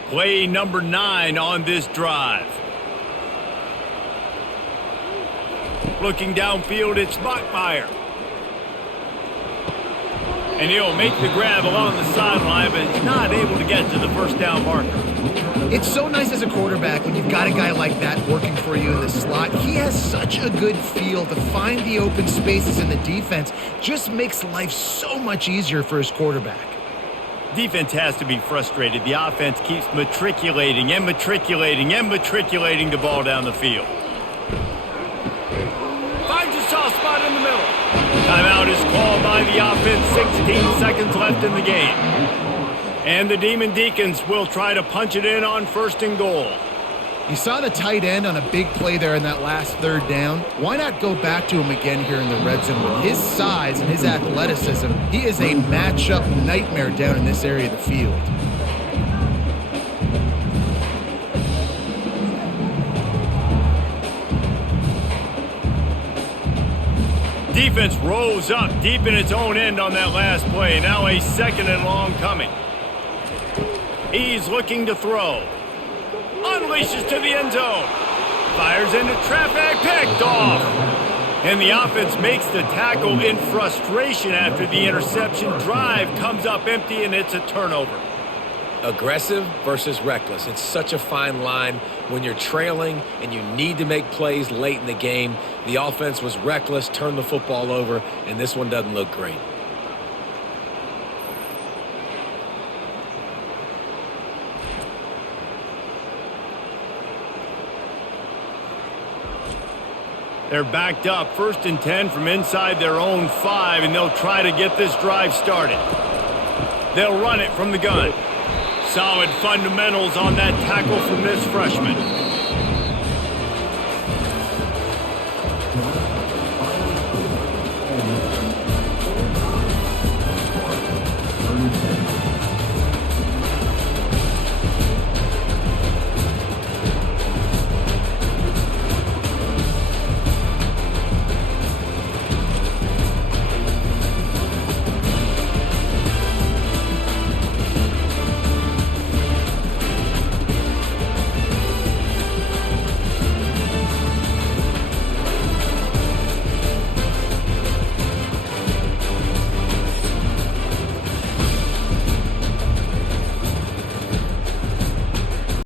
Play number 9 on this drive. Looking downfield, it's Bachmeier. And he'll make the grab along the sideline, but he's not able to get to the first down marker. It's so nice as a quarterback when you've got a guy like that working for you in the slot. He has such a good feel to find the open spaces in the defense. Just makes life so much easier for his quarterback. Defense has to be frustrated. The offense keeps matriculating and matriculating and matriculating the ball down the field. Finds a soft spot in the middle. Timeout is called by the offense. 16 seconds left in the game. And the Demon Deacons will try to punch it in on 1st and goal. You saw the tight end on a big play there in that last 3rd down. Why not go back to him again here in the red zone? With his size and his athleticism, he is a matchup nightmare down in this area of the field. Defense rose up deep in its own end on that last play. Now a 2nd and long coming. He's looking to throw. Unleashes to the end zone. Fires into traffic. Picked off. And the offense makes the tackle in frustration after the interception. Drive comes up empty, and it's a turnover. Aggressive versus reckless. It's such a fine line when you're trailing and you need to make plays late in the game. The offense was reckless, turned the football over, and this one doesn't look great. They're backed up, 1st and 10 from inside their own 5, and they'll try to get this drive started. They'll run it from the gun. Solid fundamentals on that tackle from this freshman.